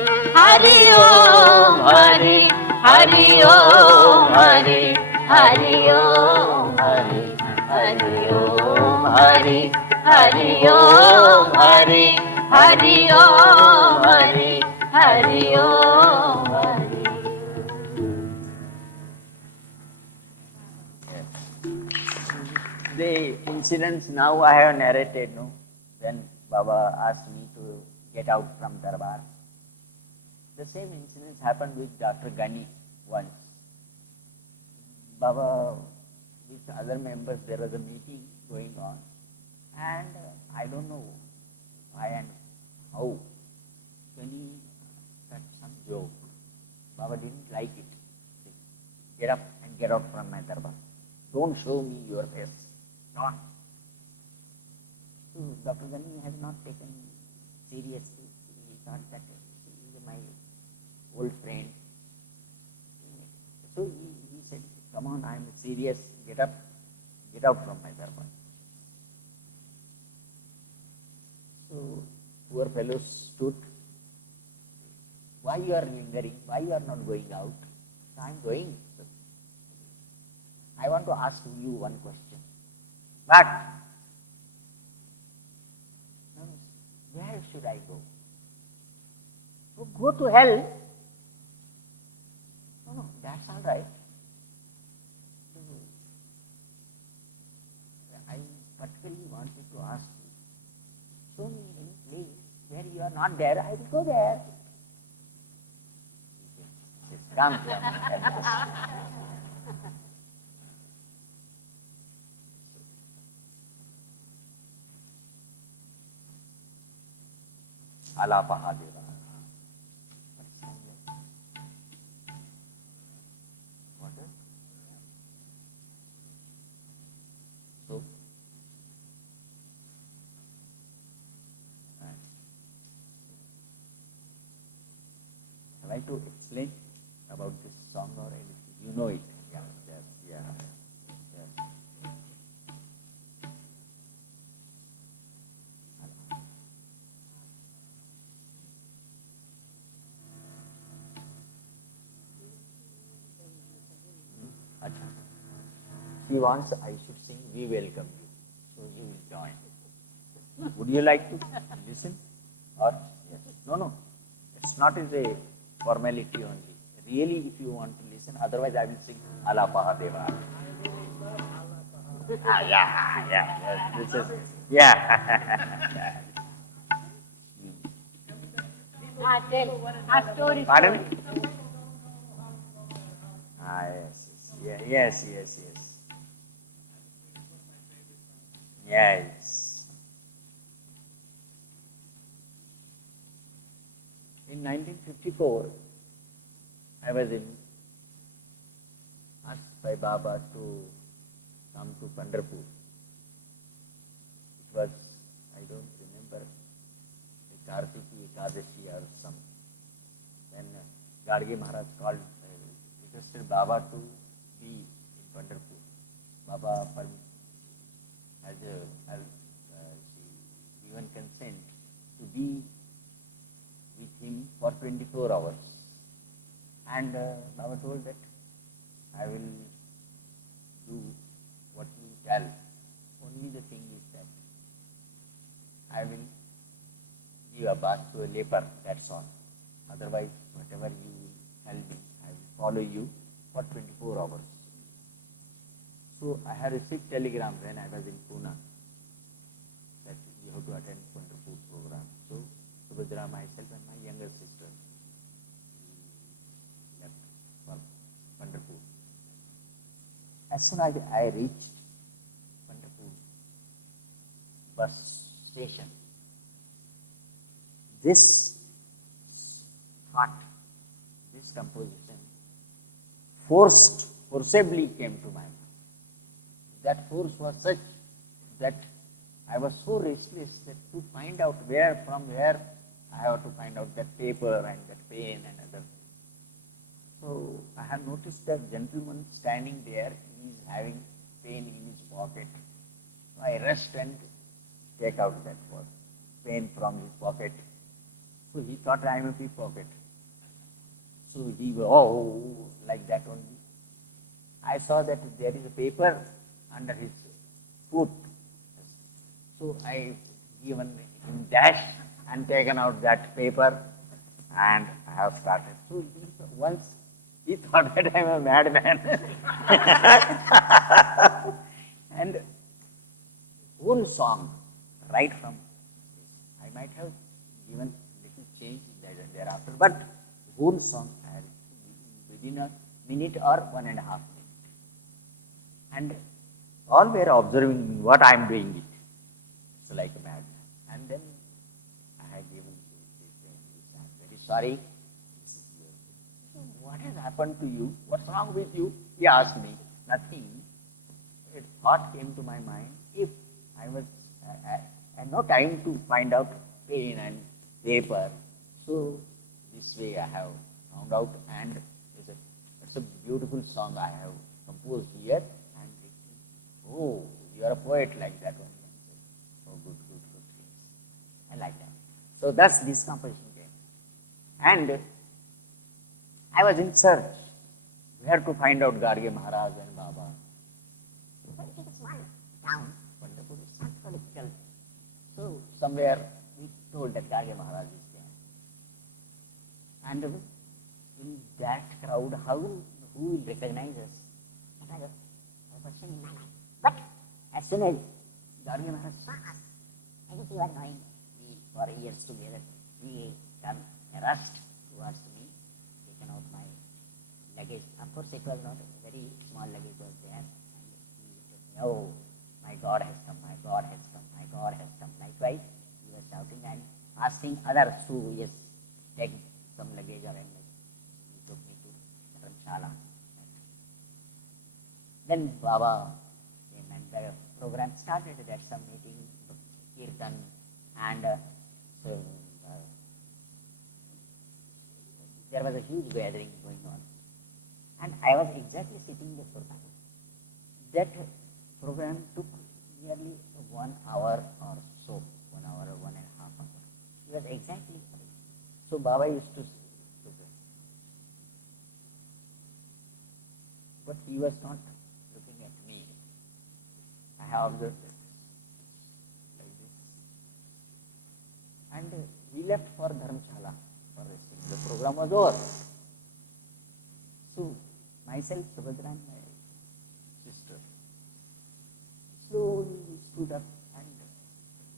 Hari Om Hari Hari Om Hari Hari Om Hari Hari Om Hari Hari Om Hari Hari Om Hari Hari Om Hari. The incidents now I have narrated, no, when Baba asked me to get out from Darbar. The same incidents happened with Dr. Ghani once. Baba, with other members, there was a meeting going on, and I don't know why and how, Ghani got some joke. Baba didn't like it. Get up and get out from my Darbar. Don't show me your face. Don't. So Dr. Ghani has not taken seriously. He thought that he is my old friend. So he said, come on, I am serious. Get up. Get out from my Darbar. So poor fellow stood. Why you are lingering? Why you are not going out? I am going. I want to ask you one question. But where should I go? Oh, go to hell. No, that's all right. I particularly wanted to ask you, show me any place where you are not there, I will go there. Yes, come. Alapahadeva. What is? So, shall I to explain about this song or anything? You know it. Yeah, yes, yeah. Yes. Acha. She wants I should sing We Welcome You. So you will join. Would you like to listen? Or yes. No. It's not as a formality only. Really, if you want to listen, otherwise I will sing Alapahadeva. Yeah. Yes, this is yeah. Pardon? Yes. Yes. In 1954, I was asked by Baba to come to Pandharpur. It was, I don't remember, the Kartiki Ekadashi or something. Then Gadge Maharaj called, requested Baba to be in Pandharpur. Baba has given consent to be with him for 24 hours. And Baba told that I will do what you tell. Only the thing is that I will give a bath to a leper, that's all. Otherwise, whatever you will tell me, I will follow you for 24 hours. So I had received telegram when I was in Pune that you have to attend Pandharpur program. So Subhadra, myself and my younger sister left for Pandharpur. As soon as I reached Pandharpur, bus station. This thought, this composition forcibly came to my mind. That force was such that I was so restless that to find out from where I have to find out that paper and that pen and other things. So I have noticed that gentleman standing there, he is having pen in his pocket. So I rushed and take out that pen from his pocket. So he thought I am a pickpocket. So he was, oh, like that only. I saw that there is a paper under his foot. So I given him dash and taken out that paper and I have started. So once he thought that I am a madman. And whole song, right from this. I might have given little change thereafter, but whole song I had within a minute or 1.5 minutes. And all were observing what I am doing it. It's like a madman. And then I had given this. I'm very sorry. What has happened to you? What's wrong with you? He asked me. Nothing. A thought came to my mind. If I had no time to find out pen and paper, so this way I have found out, and it's a beautiful song I have composed here. And oh, you are a poet like that one. Oh, good. I like that. So thus this composition came. And I was in search where to find out Garge Maharaj and Baba. But it is one town, but the Buddhist is not so difficult. So somewhere we told that Garge Maharaj is there. And in that crowd, who will recognize us? That was a question in my mind. But as soon as Garge Maharaj saw us, as if he was knowing me for years together, he came rushed towards me, taken out my luggage. Of course, it was not a very small luggage was there. And he took me, oh, my God has come, my God has come, my God has come. Likewise, he was shouting and asking others who, yes, take some luggage or anything. He took me to Dharamshala. Then Baba came and the program started. That's some meeting, kirtan, and there was a huge gathering going on. And I was exactly sitting before that. That program took nearly 1 hour or so, 1 hour or 1.5 hours. It was exactly. So Baba used to sit there. But he was not looking at me. I have observed it like this. And we left for Dharamshala for resting. The program was over. So myself, Subhadra, and my sister slowly stood up and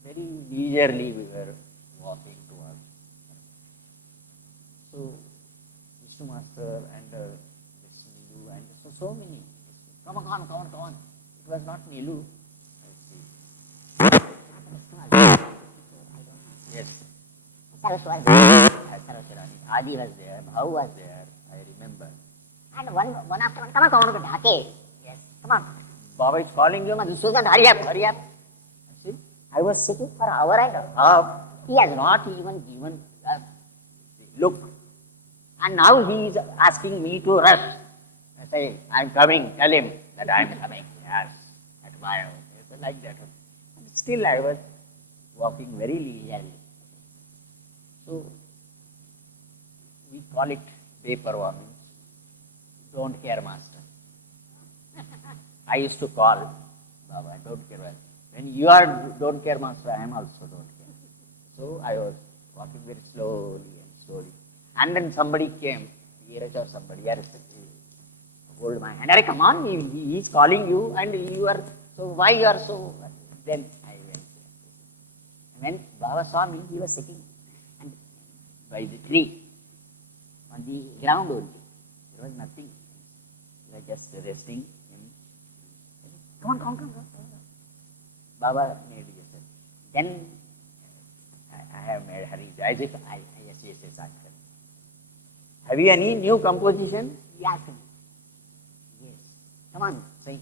very leisurely we were walking towards. So Vishnu Master and Nilu and so many. Come on. It was not Nilu. Yes. Saraswati Adi was there, Bhau was there, I remember. And one after one, come on, yes, come on. Baba is calling you, Madhusudan, hurry up. See, I was sitting for an hour and a half. He has not even given a look. And now he is asking me to rush. I say, I'm coming, tell him that I'm coming. Yes, at my own. It's like that. And still I was walking very leisurely. So, we call it paper warning. Don't care, master. I used to call Baba, don't care. When you are don't care, master, I am also don't care. So I was walking very slowly. And then somebody came, Dheeraj or somebody, hold my hand. Come on, he is calling you and you are, so why you are so? Then I went there. When Baba saw me, he was sitting and by the tree, on the ground only. There was nothing. We were just resting. Come on. Baba made it. Then I have made Hari as if yes, I'm coming. Have you any new composition? Yes. Yes. Come on, sing.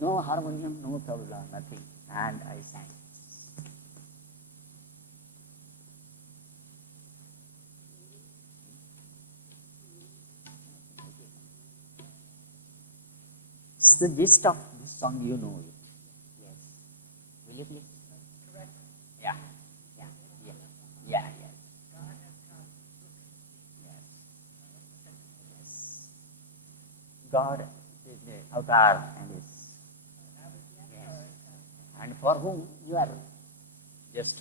No harmonium, no tabla, nothing. And I sang. It's the gist of this song, you know. Yes. Will you please? Yeah. Yeah. Yeah. Yeah. Yeah. Yes. Yes. God is the avatar and is yes. And for whom you are just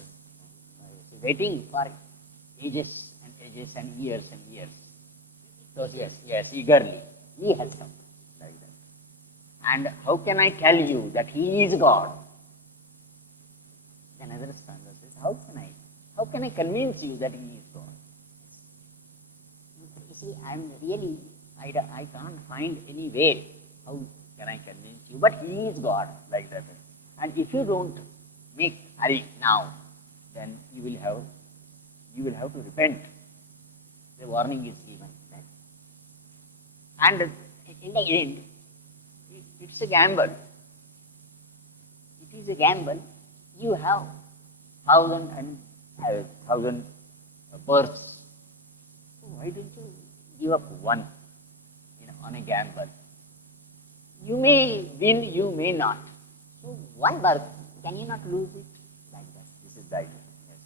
waiting for ages and ages and years and years. So yes, eagerly. He has come like that. And how can I tell you that he is God? Another stanza says, how can I convince you that he is God? You see, I can't find any way. How can I convince you? But he is God, like that. And if you don't make Hari now, then you will have to repent. The warning is given. And in the end, it's a gamble. It is a gamble. You have 1,000 births. So why don't you give up one on a gamble? You may win, you may not. So one birth, can you not lose it? Like that. This is the idea. Yes.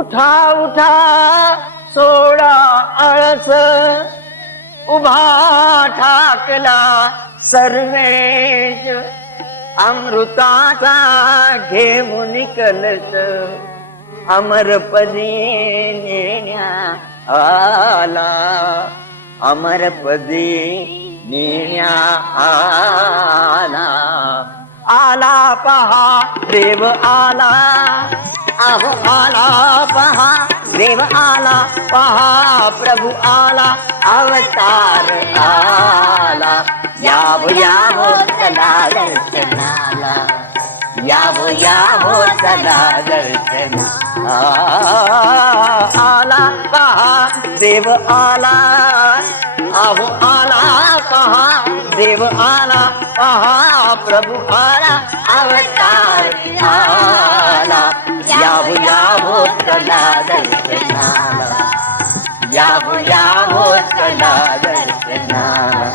उठा उठा soda आळस उभा ठाकला सर्वेश अमृताचा घेऊन कलश अमरपदी नेण्या आला अमरपदी नेण्या आला आला पहा देव आला अहो आला पहा देव आला पहा प्रभु आला अवतार आला यावो सदा दर्शनाला यावो सदा दर्शना आला पहा देव आला अहो आला पहा देव आला पहा प्रभु आला अवतार आला यावो सदा दर्शनाला यावो सदा दर्शनाला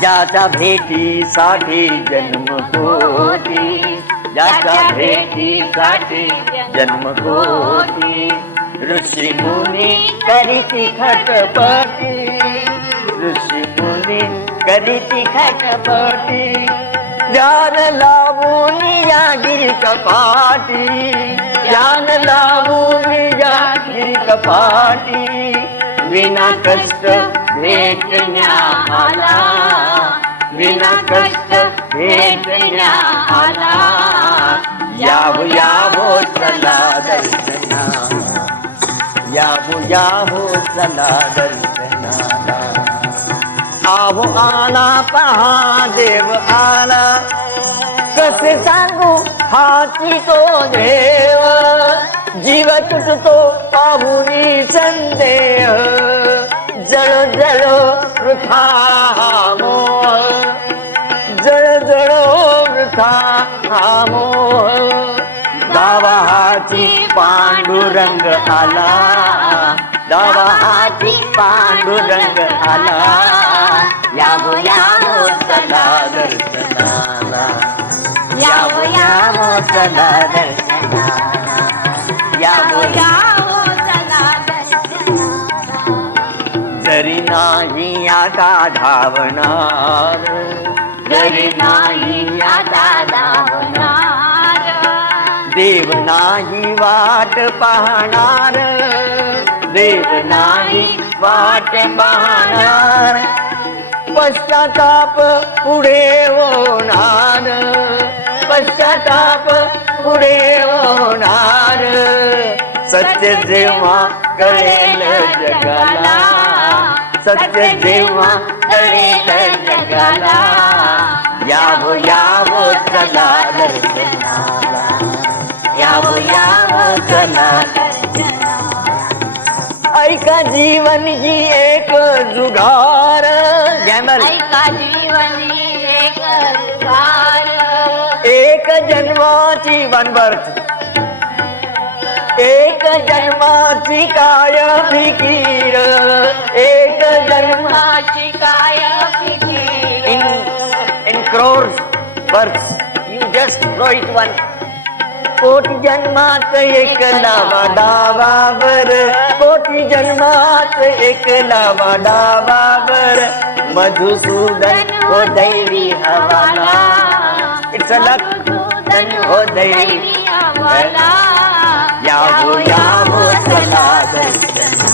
ज्याच्या भेटीसाठी जन्मकोटी ज्याच्या भेटीसाठी जन्मकोटी ऋषी मुनी करीती खटपटी ऋषी मुनी करीती खटपटी ध्यान लावून या गिरी कपाटी ध्यान लावून या गिरी कपाटी विना कष्ट भेटण्या आला विना कष्ट भेटण्या आला यावो चला दर्शना यावो चला दर्शनाला आहो आला पहा देव आला कसे सांगू हाती तो देव जीव तुटतो पाहुनी संदेह जळ जळ वृथा मोह जळ जळ वृथा मोह डावा हाती पांडुरंग आला डावा हाती पांडुरंग आला यावो सदा दर्शनाला यावो सदा दर्शनाला यावो सदा दर्शनाला जरी नाही आता धावणार जरी नाही आता धावणार देव नाही वाट पाहणार देव नाही वाट पाहणार पश्चाताप पुढे होणार, पश्चाताप पुढे होणार, सत्य जेव्हा कळेल जगाला, सत्य जेव्हा कळेल जगाला, यावो यावो चला दर्शनाला, यावो यावो चला दर्शनाला। ऐका जीवन ही एक जुगार, गॅमल ऐका जीवन ही एक जुगार, एक जन्माची वन बर्थ, एक जन्माची काय फिकीर, एक जन्माची काय फिकीर, in crores births, you just throw it one. कोटी जन्मात एक लावा डावावर, कोटी जन्मात एक लावा डावावर, मधुसूदन हो दैवी हवाला, इट्स अ लक हो दैवी हवाला, यावो यावो चला दर्शनाला,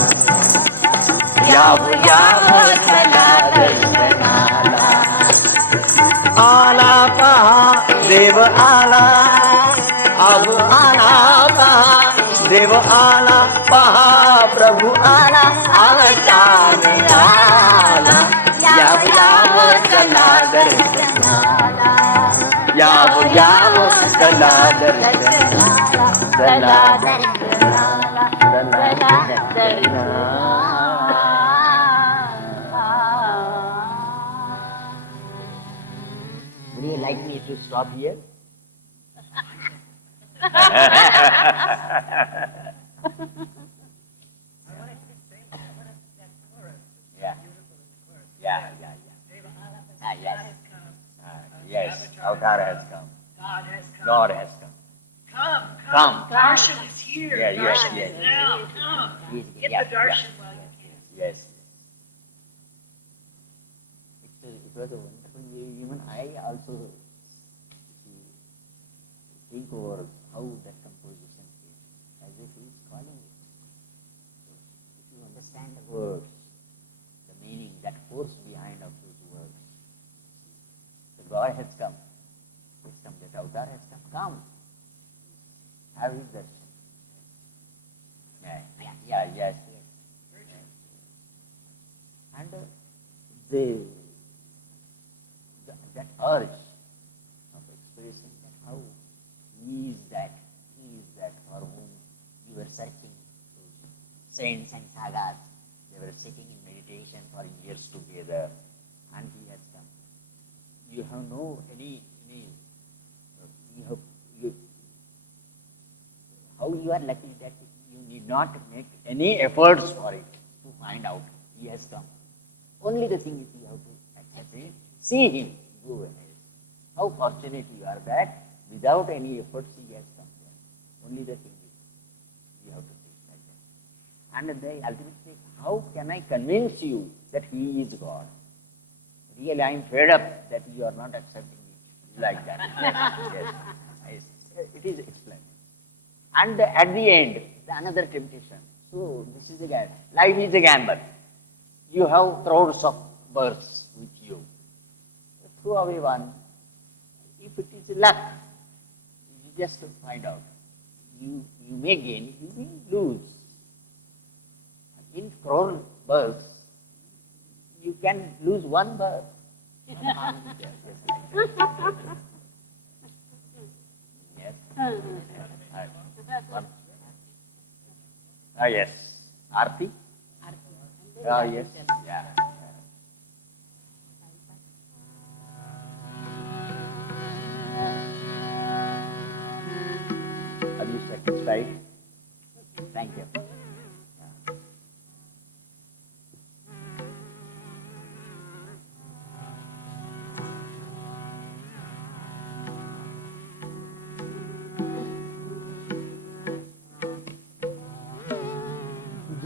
यावो यावो चला दर्शनाला। आला पहा देव आला, अब आला पहा देव आला, पहा प्रभु आला, अवतार आला, यावो यावो चला दर्शनाला, यावो यावो चला दर्शनाला, चला दर्शनाला, चला दर्शनाला। Would you like me to stop here? Yeah. Yes. Yes, Avatar has come. God has come. God has come. Come. Come. Darshan is here. Yeah, yes, Darshan yes. is now. Come. Get Yeah, the darshan while you can. Yes. It was a wonderful day. Even I also think over how that composition came, as if he is calling it. If you understand the words, the meaning, that force behind of those words, the God has come. It's come, that Avatar has come. Come. Have his darshan. Yes. And that urge of expressing that how he is that for whom you were searching, those saints and sagas, they were sitting in meditation for years together, and he has come. You have no any how you are lucky that you need not make any efforts for it to find out he has come. Only the thing is you have to accept it, see him, go ahead. How fortunate you are that without any efforts he has come there. Only the thing is you have to think like that. And they ultimately, how can I convince you that he is God? Really, I am fed up that you are not accepting it like that. Yes. It is explained. And at the end, another temptation. So this is a gamble. Life is a gamble. You have crores of births with you. Throw away one. If it is luck, you just find out. You may gain, you may lose. In crore births, you can lose one birth. Yes. One. Yes. Aarti? Yes. Yeah. Are you satisfied? Thank you.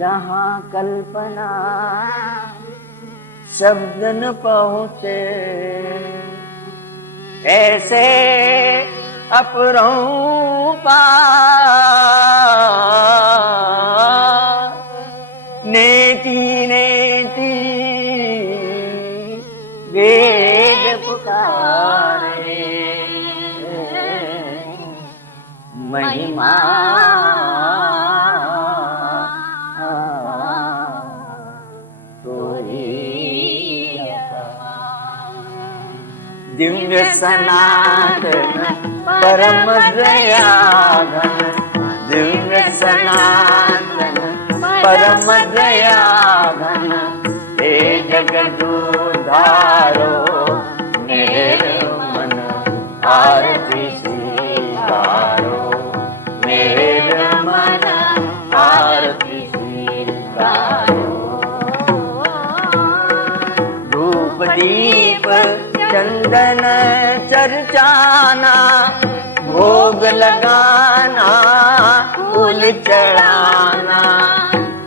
जहाँ कल्पना शब्द न पहुँचे, ऐसे अपरों पार नेति नेति दिव्य सनातन परम दयाघन, दिव्य सनातन परम दयाघन, हे जगदुद्धारो मेरे मन आरती स्वीकारो, मेरे मन आरती स्वीकारो। धूप दीप चंदन चर्चाना, भोग लगाना फूल चढ़ाना,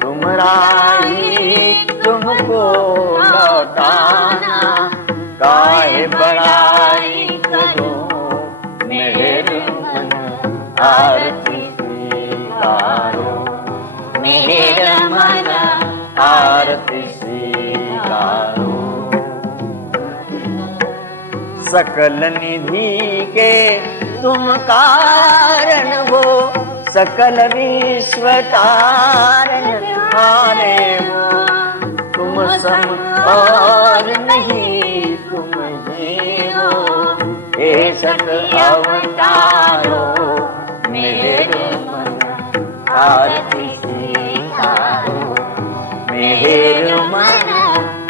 तुमराही तुमको लौटाना, काहे बड़ाई करूं मेरे मन आरती स्वीकारो, मेरे मन आरती स्वीकारो। सकल निधि के तुम कारण हो, सकल विश्व तारण हारे हो, तुम सम और नहीं तुम ही हो, हे सत अवतारो मेरे मन आरती स्वीकारो, मेरे मन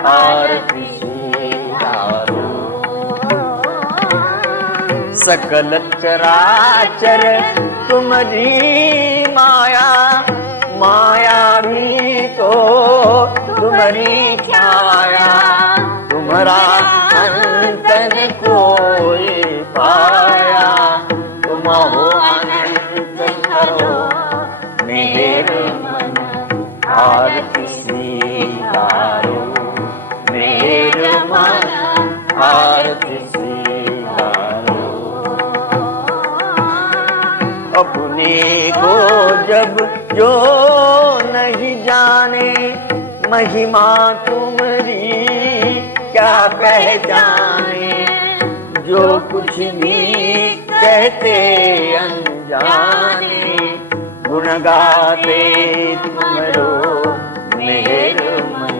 आरती स्वीकारो। सकल चराचर तुम्हारी माया, माया भी तो तुम्हारी छाया, तुम्हारा अंतर कोई पाया, तुम हो अनंत करो मेरे मन आरती स्वीकारो, मेरे मन आरती स्वीकारो। अपने को जब जो नहीं जाने, महिमा तुम्हारी क्या पहचाने, जो कुछ भी कहते अनजाने, गुण गाते तुमरो मेरे मन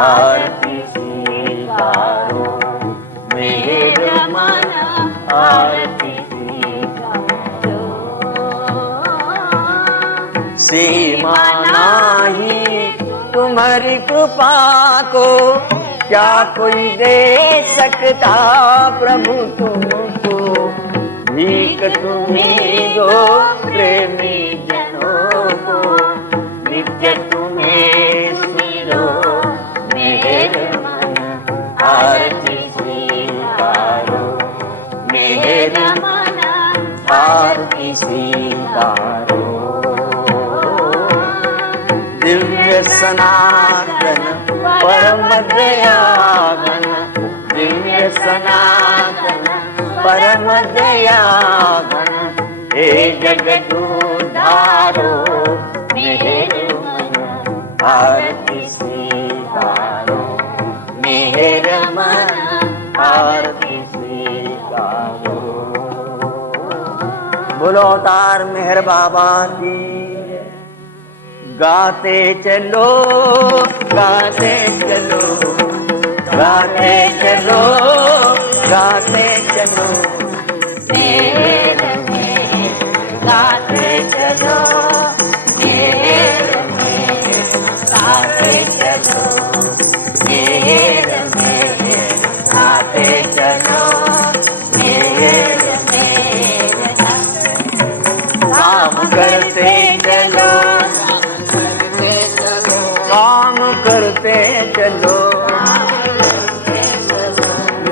आरती स्वीकारो, मेरे मन आरती स्वीकारो। सीमा नाही तुम्हारी कृपा को, क्या कोई दे सकता प्रभु तुमको, भीख तुम्हीं दो प्रेमी जनों को, नित्य तुम्हें सिरो मेरे मन आरती स्वीकारो, मेरे मन आरती स्वीकारो। दिव्य सनातन परम दयाघन, दिव्य सनातन परम दयाघन, हे जगदुद्धारो मेरे मन आरती स्वीकारो, मेरे मन आरती स्वीकारो। बोलो अवतार मेहर बाबा की। गाते चलो गाते चलो गाते चलो गाते चलो, मेरे में गाते चलो, मेरे में गाते चलो, मेरे में गाते चलो, मेरे में काम करते चलो, काम करते चलो,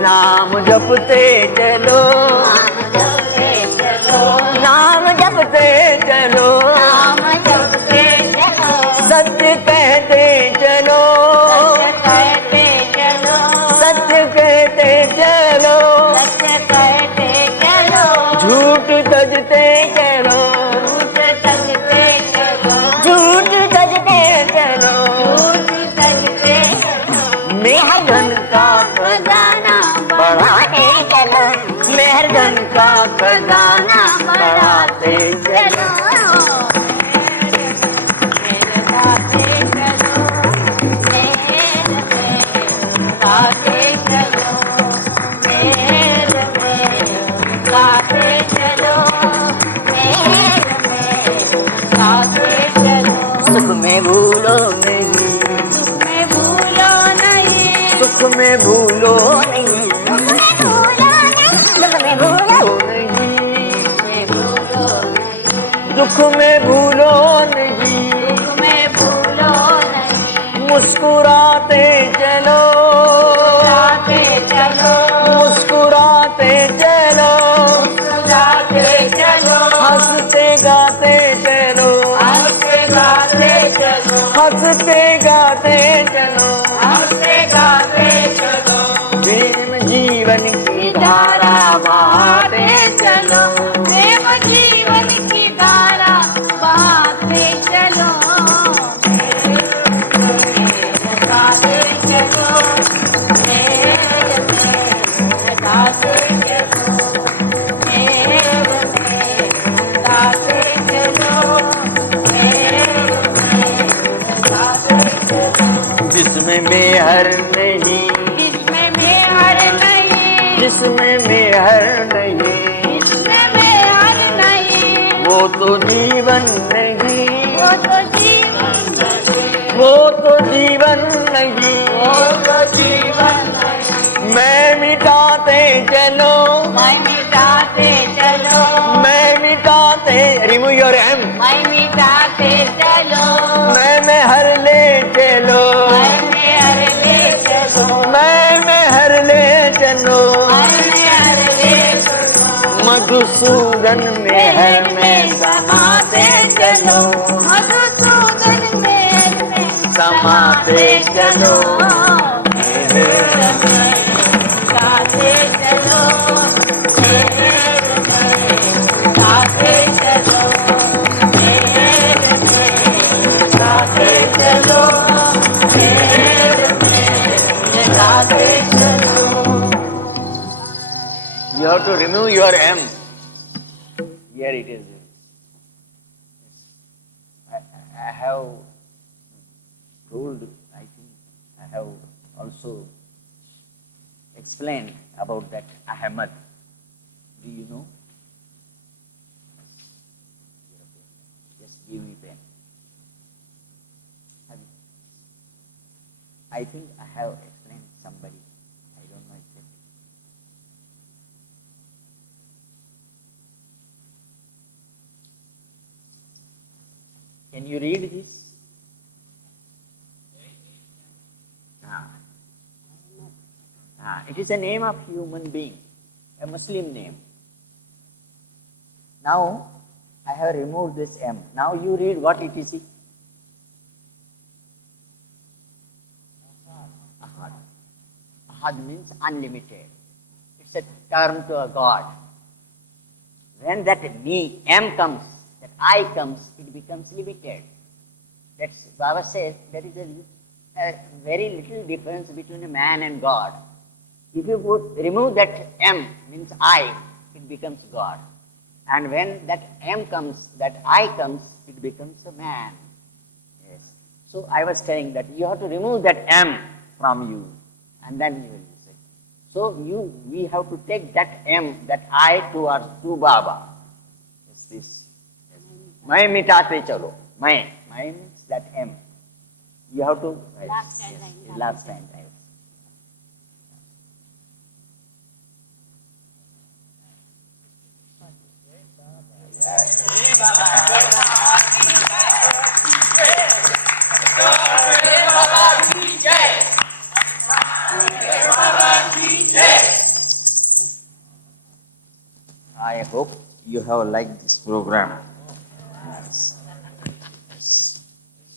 नाम जपते चलो, नाम जपते चलो, सत्य कहते चलो, सत्य कहते चलो, झूठ तजते चलो, झूठ तजते चलो, मेहरगन का खजाना बढ़ाते चलो, मेहरगन का खजाना बढ़ाते चलो। गाते चलो, में भूलो नहीं, दुख में भूलो नहीं, मुस्कुराते चलो, मुस्कुराते चलो, हंसते गाते चलो, हंसते गाते चलो, प्रेम जीवन की धारा बहाते चलो, प्रेम जीवन की धारा बहाते चलो, गाते चलो, गाते चलो, गाते चलो, गाते चलो, जिसमें मेहर नहीं, जिसमें मेहर नहीं, जिसमें मेहर नहीं, जिसमें मेहर नहीं, वो तो जीवन नहीं, वो तो जीवन नहीं, वो तो जीवन नहीं, वो तो जीवन नहीं, मैं मिटाते चलो, मैं मिटाते चलो, मैं मिटाते, रिमूव योर एम, मैं मिटाते चलो, मैं हर ले चलो, मैं मेहर ले चलो, मैं हर ले चलो, मैं मेहर ले चलो, मधुसूदन मेहर में समाते चलो, मधुसूदन मेहर में समाते चलो, गाते चलो, गाते चलो, गाते चलो, गाते चलो. you have to remove your M. Here it is. I have told, I think, I have also explained about that Ahmad. Do you know? Just give me pen. Have you? I think I have explained somebody. I don't know exactly. Can you read this? It is a name of human being, a Muslim name. Now, I have removed this M. Now you read what it is. Ahad. Ahad means unlimited. It's a term to a God. When that me, M comes, that I comes, it becomes limited. That's Baba says there is a very little difference between a man and God. If you remove that M, means I, it becomes God. And when that M comes, that I comes, it becomes a man. Yes. So I was saying that you have to remove that M from you, and then you will use it. So we have to take that M, that I towards to Baba. Yes, this. Mai mitate chalo. Mai means that M. You have to. Last time, right? Last time. Right. I hope you have liked this program. Yes.